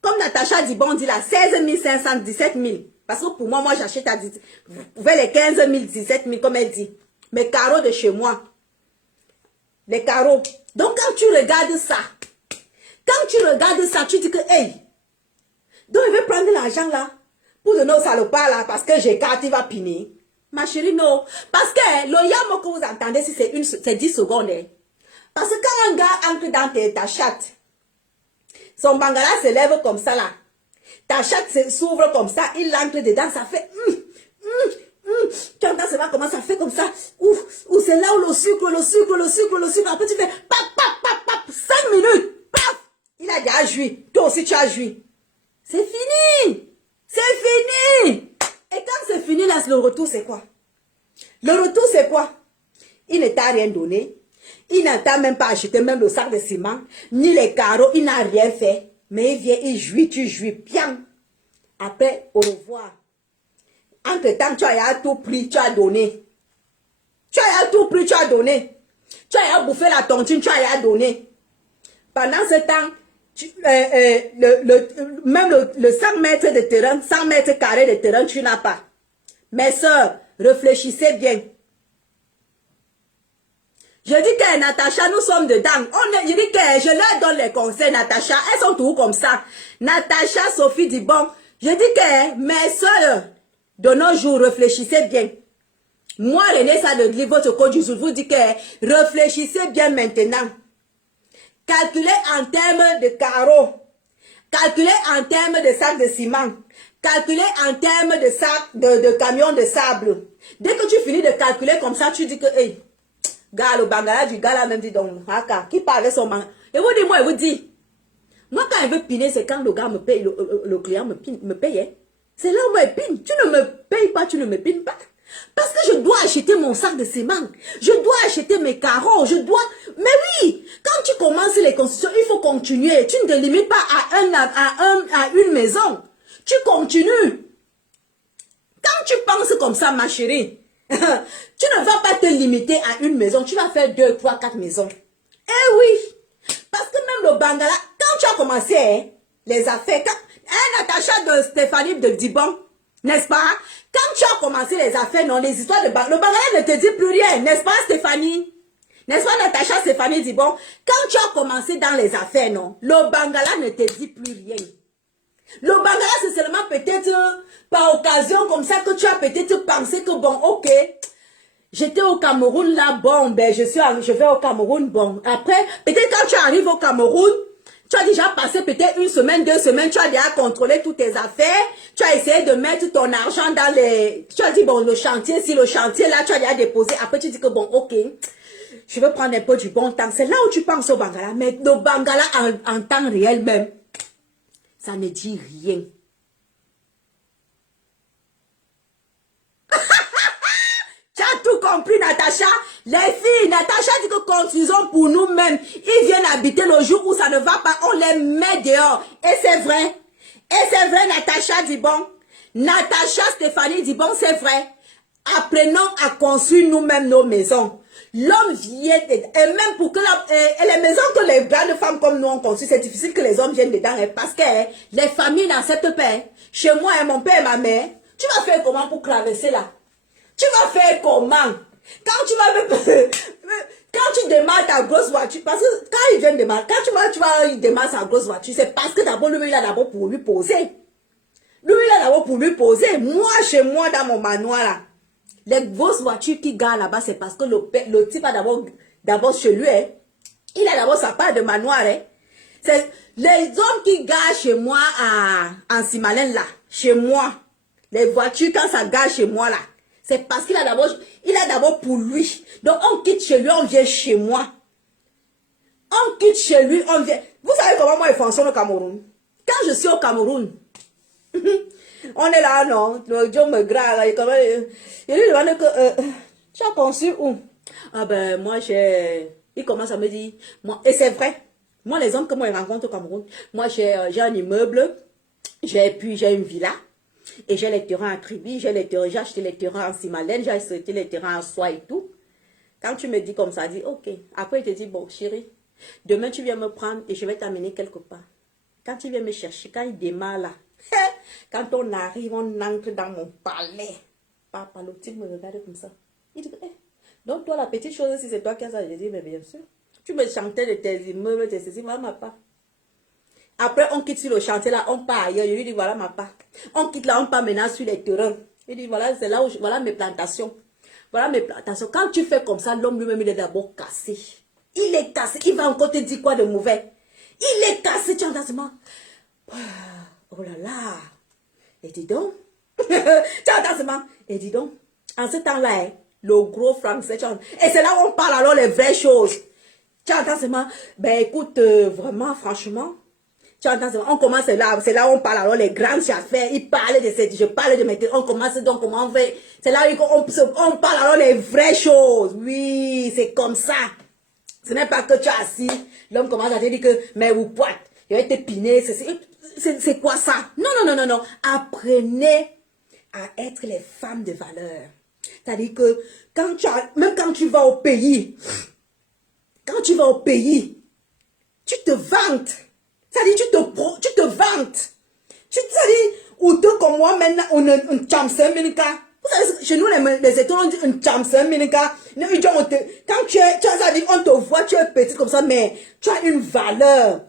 comme Natacha Dibon dit là, 16 500, 17 000. Parce que pour moi, j'achète à 10, vers les 15 000, 17 000, comme elle dit. Mes carreaux de chez moi. Les carreaux. Donc, quand tu regardes ça, tu dis que, hey, donc il veut prendre l'argent là, pour donner au salopard là, parce que j'écarte, il va piner. Ma chérie, non. Parce que le yamo que vous entendez, si c'est 10 secondes. Hein. Parce que quand un gars entre dans ta chatte, son bangala se lève comme ça là. Ta chatte s'ouvre comme ça, il entre dedans, ça fait... Tu entends seulement comment ça fait comme ça. C'est là où le sucre. Après tu fais pap, pap, pap, pap, 5 minutes. Paf, il a déjà joui. Toi aussi tu as joui. C'est fini. C'est fini. Et quand c'est fini, là, le retour c'est quoi? Le retour c'est quoi? Il ne t'a rien donné. Il ne t'a même pas acheté même le sac de ciment, ni les carreaux, il n'a rien fait. Mais il vient, il jouit, tu jouis bien. Après, au revoir. Entre-temps, tu as tout pris, tu as donné. Tu as tout pris, tu as donné. Tu as bouffé la tontine, tu as donné. Pendant ce temps, même le 100 mètres de terrain, 100 mètres carrés de terrain, tu n'as pas. Mes soeurs, réfléchissez bien. Je dis que Natacha, nous sommes dedans. Je dis que je leur donne les conseils, Natacha. Elles sont toutes comme ça. Natacha, Sophie dit bon. Je dis que mes soeurs, de nos jours, réfléchissez bien. Moi, René Sadegli, votre coach du jour, vous dit que réfléchissez bien maintenant. Calculez en termes de carreaux. Calculez en termes de sacs de ciment. Calculez en termes de sacs de camions de sable. Dès que tu finis de calculer comme ça, tu dis que, hey, gars, le bangala du gars là même dit donc, qui parle son man. Et vous dites, moi, il vous dit, moi quand il veut piner, c'est quand le gars me paye, le client me paye. Hein. C'est là où il pine. Tu ne me payes pas, tu ne me pines pas. Parce que je dois acheter mon sac de ciment. Je dois acheter mes carreaux. Je dois... Mais oui, quand tu commences les constructions, il faut continuer. Tu ne te limites pas à une maison. Tu continues. Quand tu penses comme ça, ma chérie, tu ne vas pas te limiter à une maison. Tu vas faire 2, 3, 4 maisons. Eh oui. Parce que même le bangala, quand tu as commencé hein, les affaires, Natacha de Stéphanie de Dibon, n'est-ce pas? Quand tu as commencé les affaires, non, les histoires de bangala, le bangala ne te dit plus rien, n'est-ce pas Stéphanie? N'est-ce pas Natacha Stéphanie Dibon? Quand tu as commencé dans les affaires, non, le bangala ne te dit plus rien. Le bangala, c'est seulement peut-être par occasion comme ça que tu as peut-être pensé que bon, ok, j'étais au Cameroun là, bon, ben je vais au Cameroun, bon. Après, peut-être quand tu arrives au Cameroun, tu as déjà passé peut-être 1 semaine, 2 semaines, tu as déjà contrôlé toutes tes affaires, tu as essayé de mettre ton argent dans les... Tu as dit, bon, le chantier, si le chantier là, tu as déjà déposé, après tu dis que bon, ok, je vais prendre un peu du bon temps. C'est là où tu penses au bangala, mais le bangala en temps réel même, ça ne dit rien. Tu as tout compris, Natacha. Les filles, Natacha dit que construisons pour nous-mêmes. Ils viennent habiter le jour où ça ne va pas, on les met dehors. Et c'est vrai. Et c'est vrai, Natacha dit bon. Natacha Stéphanie dit bon, c'est vrai. Apprenons à construire nous-mêmes nos maisons. L'homme vient, et même pour que les maisons que les grandes femmes comme nous ont construit, c'est difficile que les hommes viennent dedans, parce que les familles n'acceptent pas. Chez moi, mon père et ma mère, tu vas faire comment pour traverser là? Tu vas faire comment? Quand tu vas quand tu démarres ta grosse voiture, parce que quand il vient démarrer, il démarre sa grosse voiture, c'est parce que d'abord, lui, il a d'abord pour lui poser. Lui, il a d'abord pour lui poser. Moi, chez moi, dans mon manoir là, les grosses voitures qui garent là-bas, c'est parce que le type a d'abord chez lui, hein. Il a d'abord sa part de manoir. Hein. C'est les hommes qui garent chez moi en Simalène là, chez moi, les voitures quand ça gare chez moi là, c'est parce qu'il a d'abord pour lui. Donc on quitte chez lui, on vient chez moi. On quitte chez lui, on vient. Vous savez comment moi je fonctionne au Cameroun? Quand je suis au Cameroun, on est là, non, le Dieu me grave, il lui demande que, tu as conçu où? Ah ben, moi, il commence à me dire, moi, et c'est vrai, moi, les hommes que moi, je rencontre au Cameroun, moi, j'ai un immeuble, j'ai une villa, et j'ai les terrains en Tribi, j'ai acheté les terrains en Simalène, j'ai acheté les terrains en Soie et tout. Quand tu me dis comme ça, dis, ok. Après, il te dit, bon, chérie, demain, tu viens me prendre et je vais t'amener quelque part. Quand tu viens me chercher, quand il démarre là, quand on arrive, on entre dans mon palais. Papa, le type me regarde comme ça. Il dit, donc toi, la petite chose, si c'est toi qui as ça, je dis, mais bien sûr. Tu me chantais de tes immeubles, tes ceci, voilà ma part. Après, on quitte sur le chantier là, on part ailleurs. Je lui dis, voilà ma part. On quitte là, on part maintenant sur les terrains. Il dit, voilà, c'est là où, voilà mes plantations. Voilà mes plantations. Quand tu fais comme ça, l'homme lui-même, il est d'abord cassé. Il est cassé. Il va encore te dire quoi de mauvais? Il est cassé, tu entends seulement. Oh là là. Et dis donc. Tu entends seulement. Et dis donc. En ce temps-là, hein, le gros français, tu entends. Et c'est là où on parle alors les vraies choses. Tu entends seulement. Ben écoute, vraiment, franchement. Tu entends seulement. On commence là. C'est là où on parle alors les grandes affaires. Il parle de cette. Je parle de mes. On commence donc comment on fait. C'est là où on parle alors les vraies choses. Oui, c'est comme ça. Ce n'est pas que tu es assis. L'homme commence à te dire que, mais vous poète. Il va te piner. C'est quoi ça? Non, non, non, non, non. Apprenez à être les femmes de valeur. C'est-à-dire que même quand tu vas au pays, tu te vantes. C'est-à-dire tu te vantes. C'est-à-dire, ou deux comme moi maintenant, on chamse minika. Vous savez, chez nous, les étoiles, on dit un chamse minika. Quand c'est-à-dire, on te voit, tu es petite comme ça, mais tu as une valeur.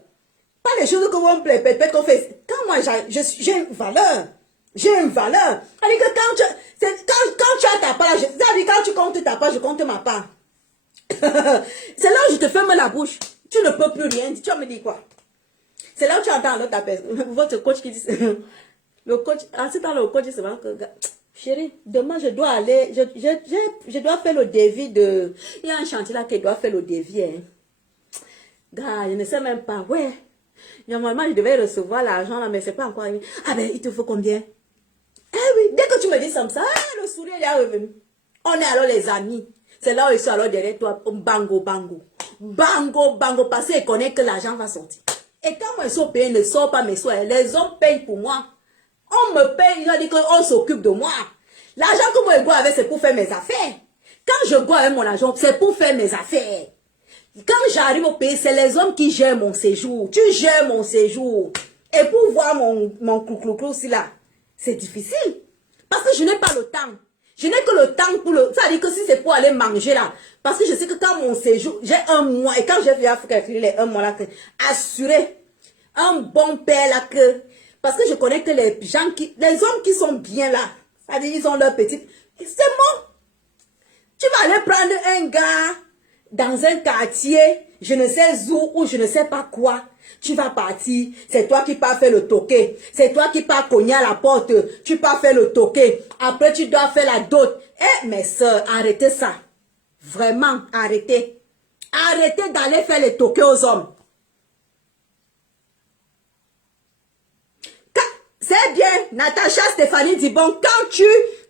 Pas les choses que on peut qu'on fait. Quand moi, j'ai une valeur. J'ai une valeur. C'est-à-dire que quand tu as ta part, c'est-à-dire quand tu comptes ta part, je compte ma part. C'est là où je te ferme la bouche. Tu ne peux plus rien dire. Tu vas me dire quoi? C'est là où tu entends votre coach qui dit, le coach, en ce temps, le coach dit seulement que, chérie, demain je dois aller, je dois faire le devis de, il y a un chantier là qui doit faire le devis, hein. Gars, je ne sais même pas, ouais. Normalement, je devais recevoir l'argent là, mais c'est pas encore arrivé. Ah ben, il te faut combien? Eh oui, dès que tu me dis comme ça, le sourire est revenu. On est alors les amis. C'est là où ils sont alors derrière toi, bango, bango. Bango, bango, parce qu'ils connaissent que l'argent va sortir. Et quand moi, ils sont payés, ils ne sortent pas mes soins. Les hommes payent pour moi. On me paye, ils dit qu'on s'occupe de moi. L'argent que moi, je dois avec, c'est pour faire mes affaires. Quand je dois avec mon argent, c'est pour faire mes affaires. Quand j'arrive au pays, c'est les hommes qui gèrent mon séjour. Tu gères mon séjour. Et pour voir mon clou-clou aussi là, c'est difficile. Parce que je n'ai pas le temps. Je n'ai que le temps pour le... Ça veut dire que si c'est pour aller manger là, parce que je sais que quand mon séjour, j'ai un mois, et quand j'ai fait Afrique, les un mois là, assurer un bon père là que... Parce que je connais que les hommes qui sont bien là, c'est-à-dire ils ont leur petite... C'est bon. Tu vas aller prendre un gars dans un quartier, je ne sais où, ou je ne sais pas quoi. Tu vas partir, c'est toi qui pars faire le toqué. C'est toi qui pars cogner à la porte. Tu pars faire le toqué. Après, tu dois faire la dot. Eh, mes soeurs, arrêtez ça. Vraiment, arrêtez. Arrêtez d'aller faire les toqués aux hommes. C'est bien, Natacha Stéphanie dit, bon, quand tu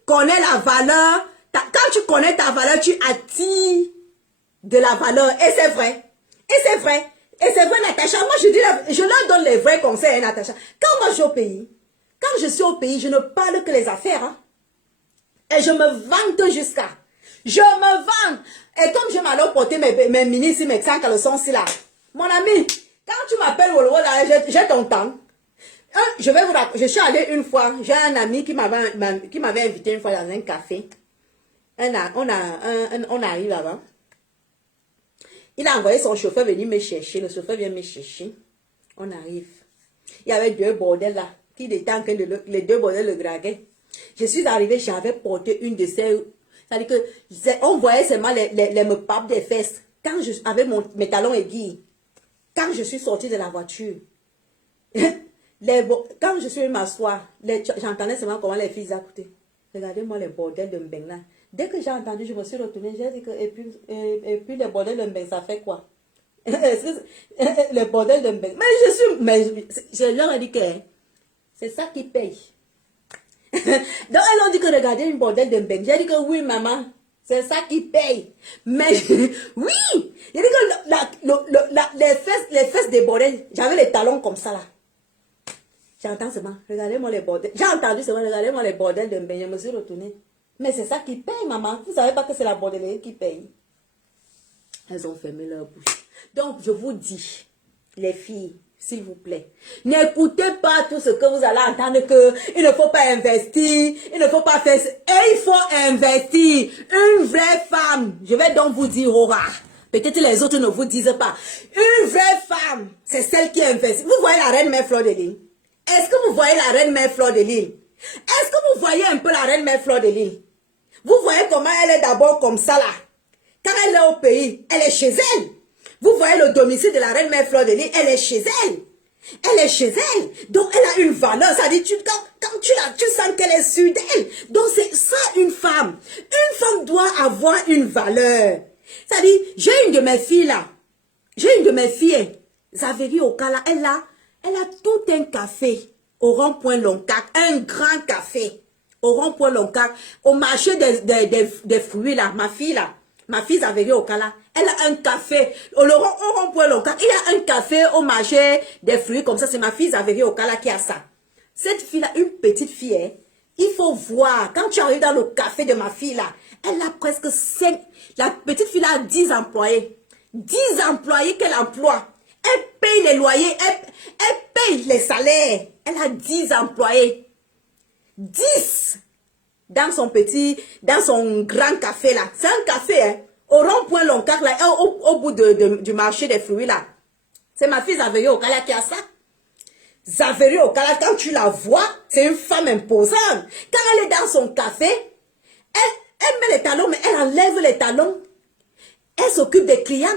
connais la valeur, quand tu connais ta valeur, tu attires de la valeur. Et c'est vrai. Et c'est vrai. Et c'est vrai, Natacha, moi je leur donne les vrais conseils, hein, Natacha. Quand moi je suis au pays, je ne parle que les affaires. Hein. Et je me vante jusqu'à. Je me vante. Et comme je m'allais porter mes mini, mes 5 caleçons, là. Mon ami, quand tu m'appelles Wolo, là, j'ai ton temps. Je suis allée une fois, j'ai un ami qui m'avait invité une fois dans un café. On arrive là-bas. Il a envoyé son chauffeur venir me chercher. Le chauffeur vient me chercher. On arrive. Il y avait 2 bordels là, qui étaient en train de les 2 bordels le draguaient. Je suis arrivée, j'avais porté une de ces... C'est-à-dire que on voyait seulement les me papes des fesses. Quand avec mes talons aiguilles. Quand je suis sortie de la voiture, quand je suis venue m'asseoir, j'entendais seulement comment les filles écoutaient. Regardez-moi les bordels de Mbeng là. Dès que j'ai entendu, je me suis retournée, j'ai dit que, et puis les bordels de Mbeng, ça fait quoi? Les bordels de Mbeng. Mais je leur ai dit que c'est ça qui paye. Donc elles ont dit que regardez une bordel de Mbeng. J'ai dit que oui maman, c'est ça qui paye. Mais oui, j'ai dit que les fesses des bordels, j'avais les talons comme ça là. J'entends seulement, regardez-moi les bordels. J'ai entendu seulement, regardez-moi les bordels de Mbeng. Je me suis retournée. Mais c'est ça qui paye, maman. Vous ne savez pas que c'est la bordelière qui paye. Elles ont fermé leur bouche. Donc, je vous dis, les filles, s'il vous plaît, n'écoutez pas tout ce que vous allez entendre que il ne faut pas investir, il ne faut pas faire... Et il faut investir. Une vraie femme, je vais donc vous dire, Aura. Peut-être les autres ne vous disent pas. Une vraie femme, c'est celle qui investit. Vous voyez la reine mère Fleur de Lys? Est-ce que vous voyez la reine mère Fleur de Lys? Est-ce que vous voyez un peu la reine mère Fleur de Lys? Vous voyez comment elle est d'abord comme ça là. Quand elle est au pays, elle est chez elle. Vous voyez le domicile de la reine mère Fleur de Lys, elle est chez elle. Elle est chez elle. Donc elle a une valeur. Ça dit, quand tu sens qu'elle est sûre d'elle. Donc c'est ça une femme. Une femme doit avoir une valeur. Ça dit, j'ai une de mes filles là. J'ai une de mes filles. Zaveri Okala, elle a tout un café au rond-point Loncac, un grand café au rond-point Loncac, au marché des fruits là, ma fille Zaveri Okala, elle a un café au rond-point Loncac, il y a un café au marché des fruits comme ça, c'est ma fille Zaveri Okala qui a ça. Cette fille là, une petite fille, hein, il faut voir, quand tu arrives dans le café de ma fille là, elle a presque 5, la petite fille là a 10 employés, 10 employés qu'elle emploie. Elle paye les loyers, elle paye les salaires. Elle a 10 employés. 10 dans son grand café là. C'est un café, hein, au rond-point Loncac là, au bout du marché des fruits là. C'est ma fille Zaveri Okala qui a ça. Zaveri Okala, quand tu la vois, c'est une femme imposante. Quand elle est dans son café, elle met les talons, mais elle enlève les talons. Elle s'occupe des clients.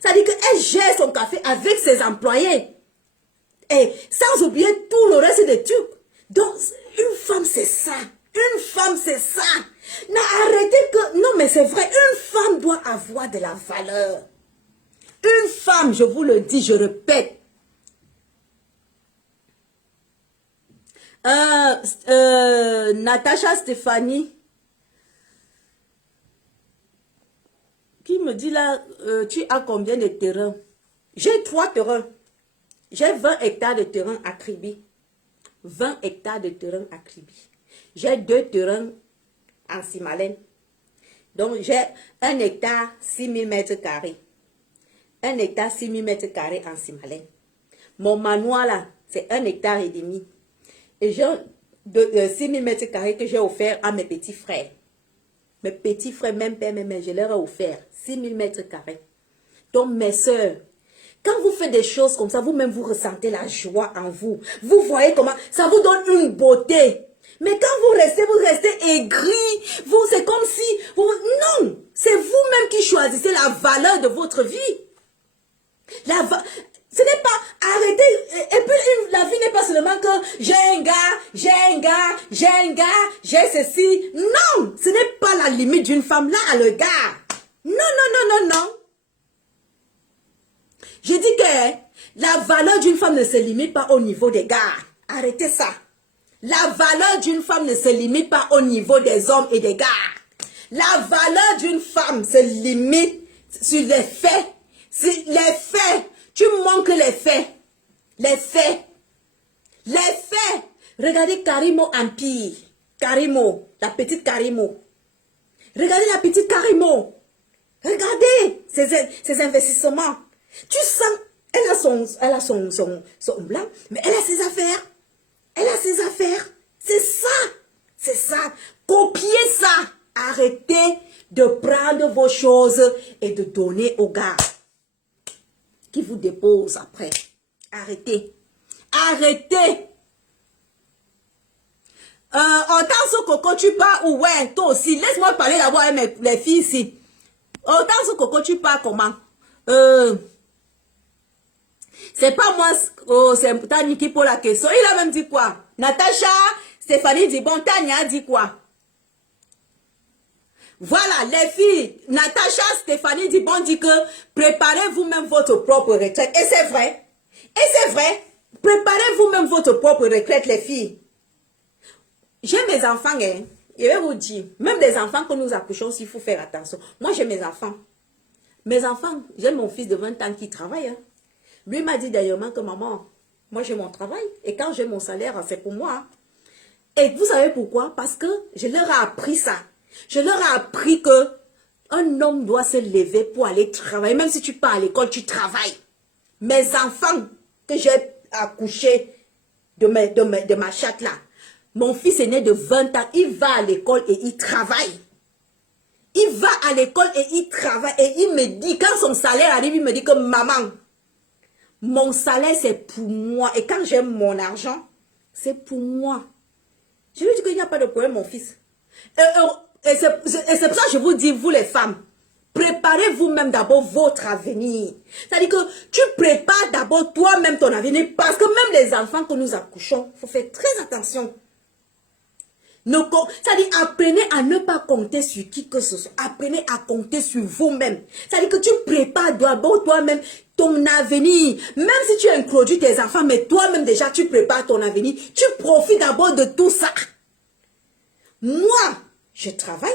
Ça dit qu'elle gère son café avec ses employés. Et sans oublier tout le reste des trucs. Donc, une femme, c'est ça. Une femme, c'est ça. Non, arrêtez que... Non, mais c'est vrai. Une femme doit avoir de la valeur. Une femme, je vous le dis, je répète. Natacha Stéphanie. Qui me dit là, tu as combien de terrains? J'ai 3 terrains. J'ai 20 hectares de terrain à Kribi. 20 hectares de terrain à Kribi. J'ai 2 terrains en Simalène. Donc j'ai 1 hectare, 6000 mètres carrés. 1 hectare, 6000 mètres carrés en Simalène. Mon manoir là, c'est 1 hectare et demi. Et j'ai 6000 mètres carrés que j'ai offert à mes petits frères. Mes petits frères, même père, même mère, je leur ai offert 6000 mètres carrés. Donc, mes soeurs, quand vous faites des choses comme ça, vous-même, vous ressentez la joie en vous. Vous voyez comment ça vous donne une beauté. Mais quand vous restez aigri, c'est comme si... non, c'est vous-même qui choisissez la valeur de votre vie. Ce n'est pas arrêter. Et puis, la vie n'est pas seulement que j'ai un gars, j'ai ceci. Non, ce n'est pas la limite d'une femme. Là, le gars. Non. Je dis que la valeur d'une femme ne se limite pas au niveau des gars. Arrêtez ça. La valeur d'une femme ne se limite pas au niveau des hommes et des gars. La valeur d'une femme se limite sur les faits. Les faits. les faits. Les faits. Les faits. Regardez Karimo Empire. Karimo, la petite Karimo. Regardez la petite Karimo. Regardez ses investissements. Tu sens, elle a son blanc, mais elle a ses affaires. Elle a ses affaires. C'est ça. C'est ça. Copiez ça. Arrêtez de prendre vos choses et de donner aux gars qui vous déposent après. Arrêtez. Arrêtez. Autant Coco, tu pars ou ouais, toi aussi. Laisse-moi parler d'abord avec les filles ici. Autant Coco, tu pars comment? C'est pas moi, c'est Tani qui pose la question. Il a même dit quoi? Natacha, Stéphanie dit, bon, Tania a dit quoi? Voilà, les filles, Natacha, Stéphanie dit, bon, dit que préparez vous-même votre propre retraite. Et c'est vrai. Et c'est vrai. Préparez vous-même votre propre retraite, les filles. J'ai mes enfants, hein. Je vais vous dire, même les enfants que nous accouchons, il faut faire attention. Moi, j'ai mes enfants. Mes enfants, j'ai mon fils de 20 ans qui travaille. Hein. Lui m'a dit d'ailleurs que maman, moi j'ai mon travail. Et quand j'ai mon salaire, c'est pour moi. Et vous savez pourquoi? Parce que je leur ai appris ça. Je leur ai appris que un homme doit se lever pour aller travailler. Même si tu pars à l'école, tu travailles. Mes enfants que j'ai accouchés de ma chatte là, mon fils est né de 20 ans, il va à l'école et il travaille. Il va à l'école et il travaille. Et il me dit, quand son salaire arrive, il me dit que maman, mon salaire c'est pour moi. Et quand j'ai mon argent, c'est pour moi. Je lui dis qu'il n'y a pas de problème, mon fils. Et c'est pour ça que je vous dis, vous les femmes, préparez vous-même d'abord votre avenir. C'est-à-dire que tu prépares d'abord toi-même ton avenir. Parce que même les enfants que nous accouchons, il faut faire très attention. C'est-à-dire, apprenez à ne pas compter sur qui que ce soit. Apprenez à compter sur vous-même. C'est-à-dire que tu prépares d'abord toi-même ton avenir. Même si tu introduis tes enfants, mais toi-même déjà, tu prépares ton avenir. Tu profites d'abord de tout ça. Moi, je travaille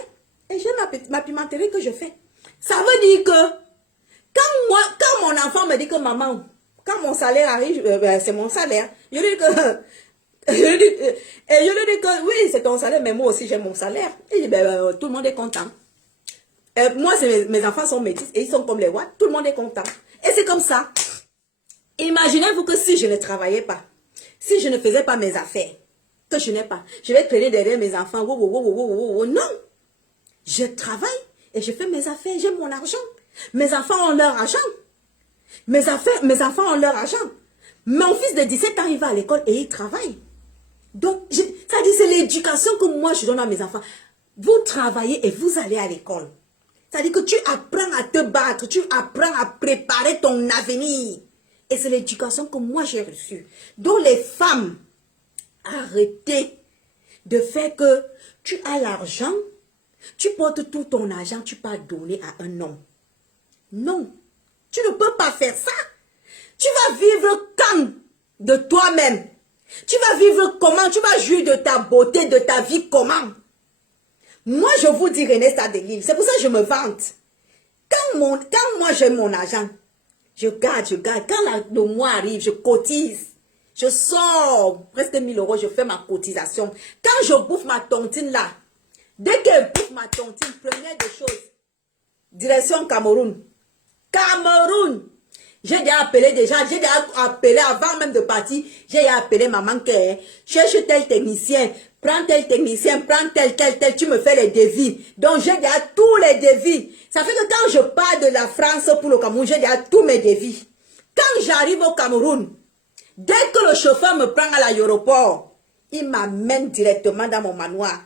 et j'ai ma pimenterie que je fais. Ça veut dire que quand mon enfant me dit que maman, quand mon salaire arrive, c'est mon salaire, je lui dis que... Et je lui dis que oui, c'est ton salaire, mais moi aussi j'ai mon salaire. Il dit, tout le monde est content. Moi, mes enfants sont métis et ils sont comme les rois. Tout le monde est content. Et c'est comme ça. Imaginez-vous que si je ne travaillais pas, si je ne faisais pas mes affaires, que je n'ai pas, je vais traîner derrière mes enfants. Non. Je travaille et je fais mes affaires, j'ai mon argent. Mes enfants ont leur argent. Mes enfants ont leur argent. Mon fils de 17 ans, il va à l'école et il travaille. Donc, ça dit, c'est l'éducation que moi je donne à mes enfants. Vous travaillez et vous allez à l'école. C'est-à-dire que tu apprends à te battre, tu apprends à préparer ton avenir. Et c'est l'éducation que moi j'ai reçue. Donc les femmes, arrêtez de faire que tu as l'argent, tu portes tout ton argent, tu peux donner à un homme. Non, tu ne peux pas faire ça. Tu vas vivre quand de toi-même. Tu vas vivre comment? Tu vas jouir de ta beauté, de ta vie comment? Moi, je vous dis René Sadelil, c'est pour ça que je me vante. Quand moi j'ai mon argent, je garde. Quand le mois arrive, je cotise. Je sors presque 1000 €, je fais ma cotisation. Quand je bouffe ma tontine là, dès que je bouffe ma tontine, prenez des choses. Direction Cameroun. Cameroun! J'ai déjà appelé avant même de partir, j'ai appelé maman que cherche tel technicien, prends tel technicien, prends tel, tu me fais les devis. Donc j'ai déjà tous les devis. Ça fait que quand je pars de la France pour le Cameroun, j'ai déjà tous mes devis. Quand j'arrive au Cameroun, dès que le chauffeur me prend à l'aéroport, il m'amène directement dans mon manoir.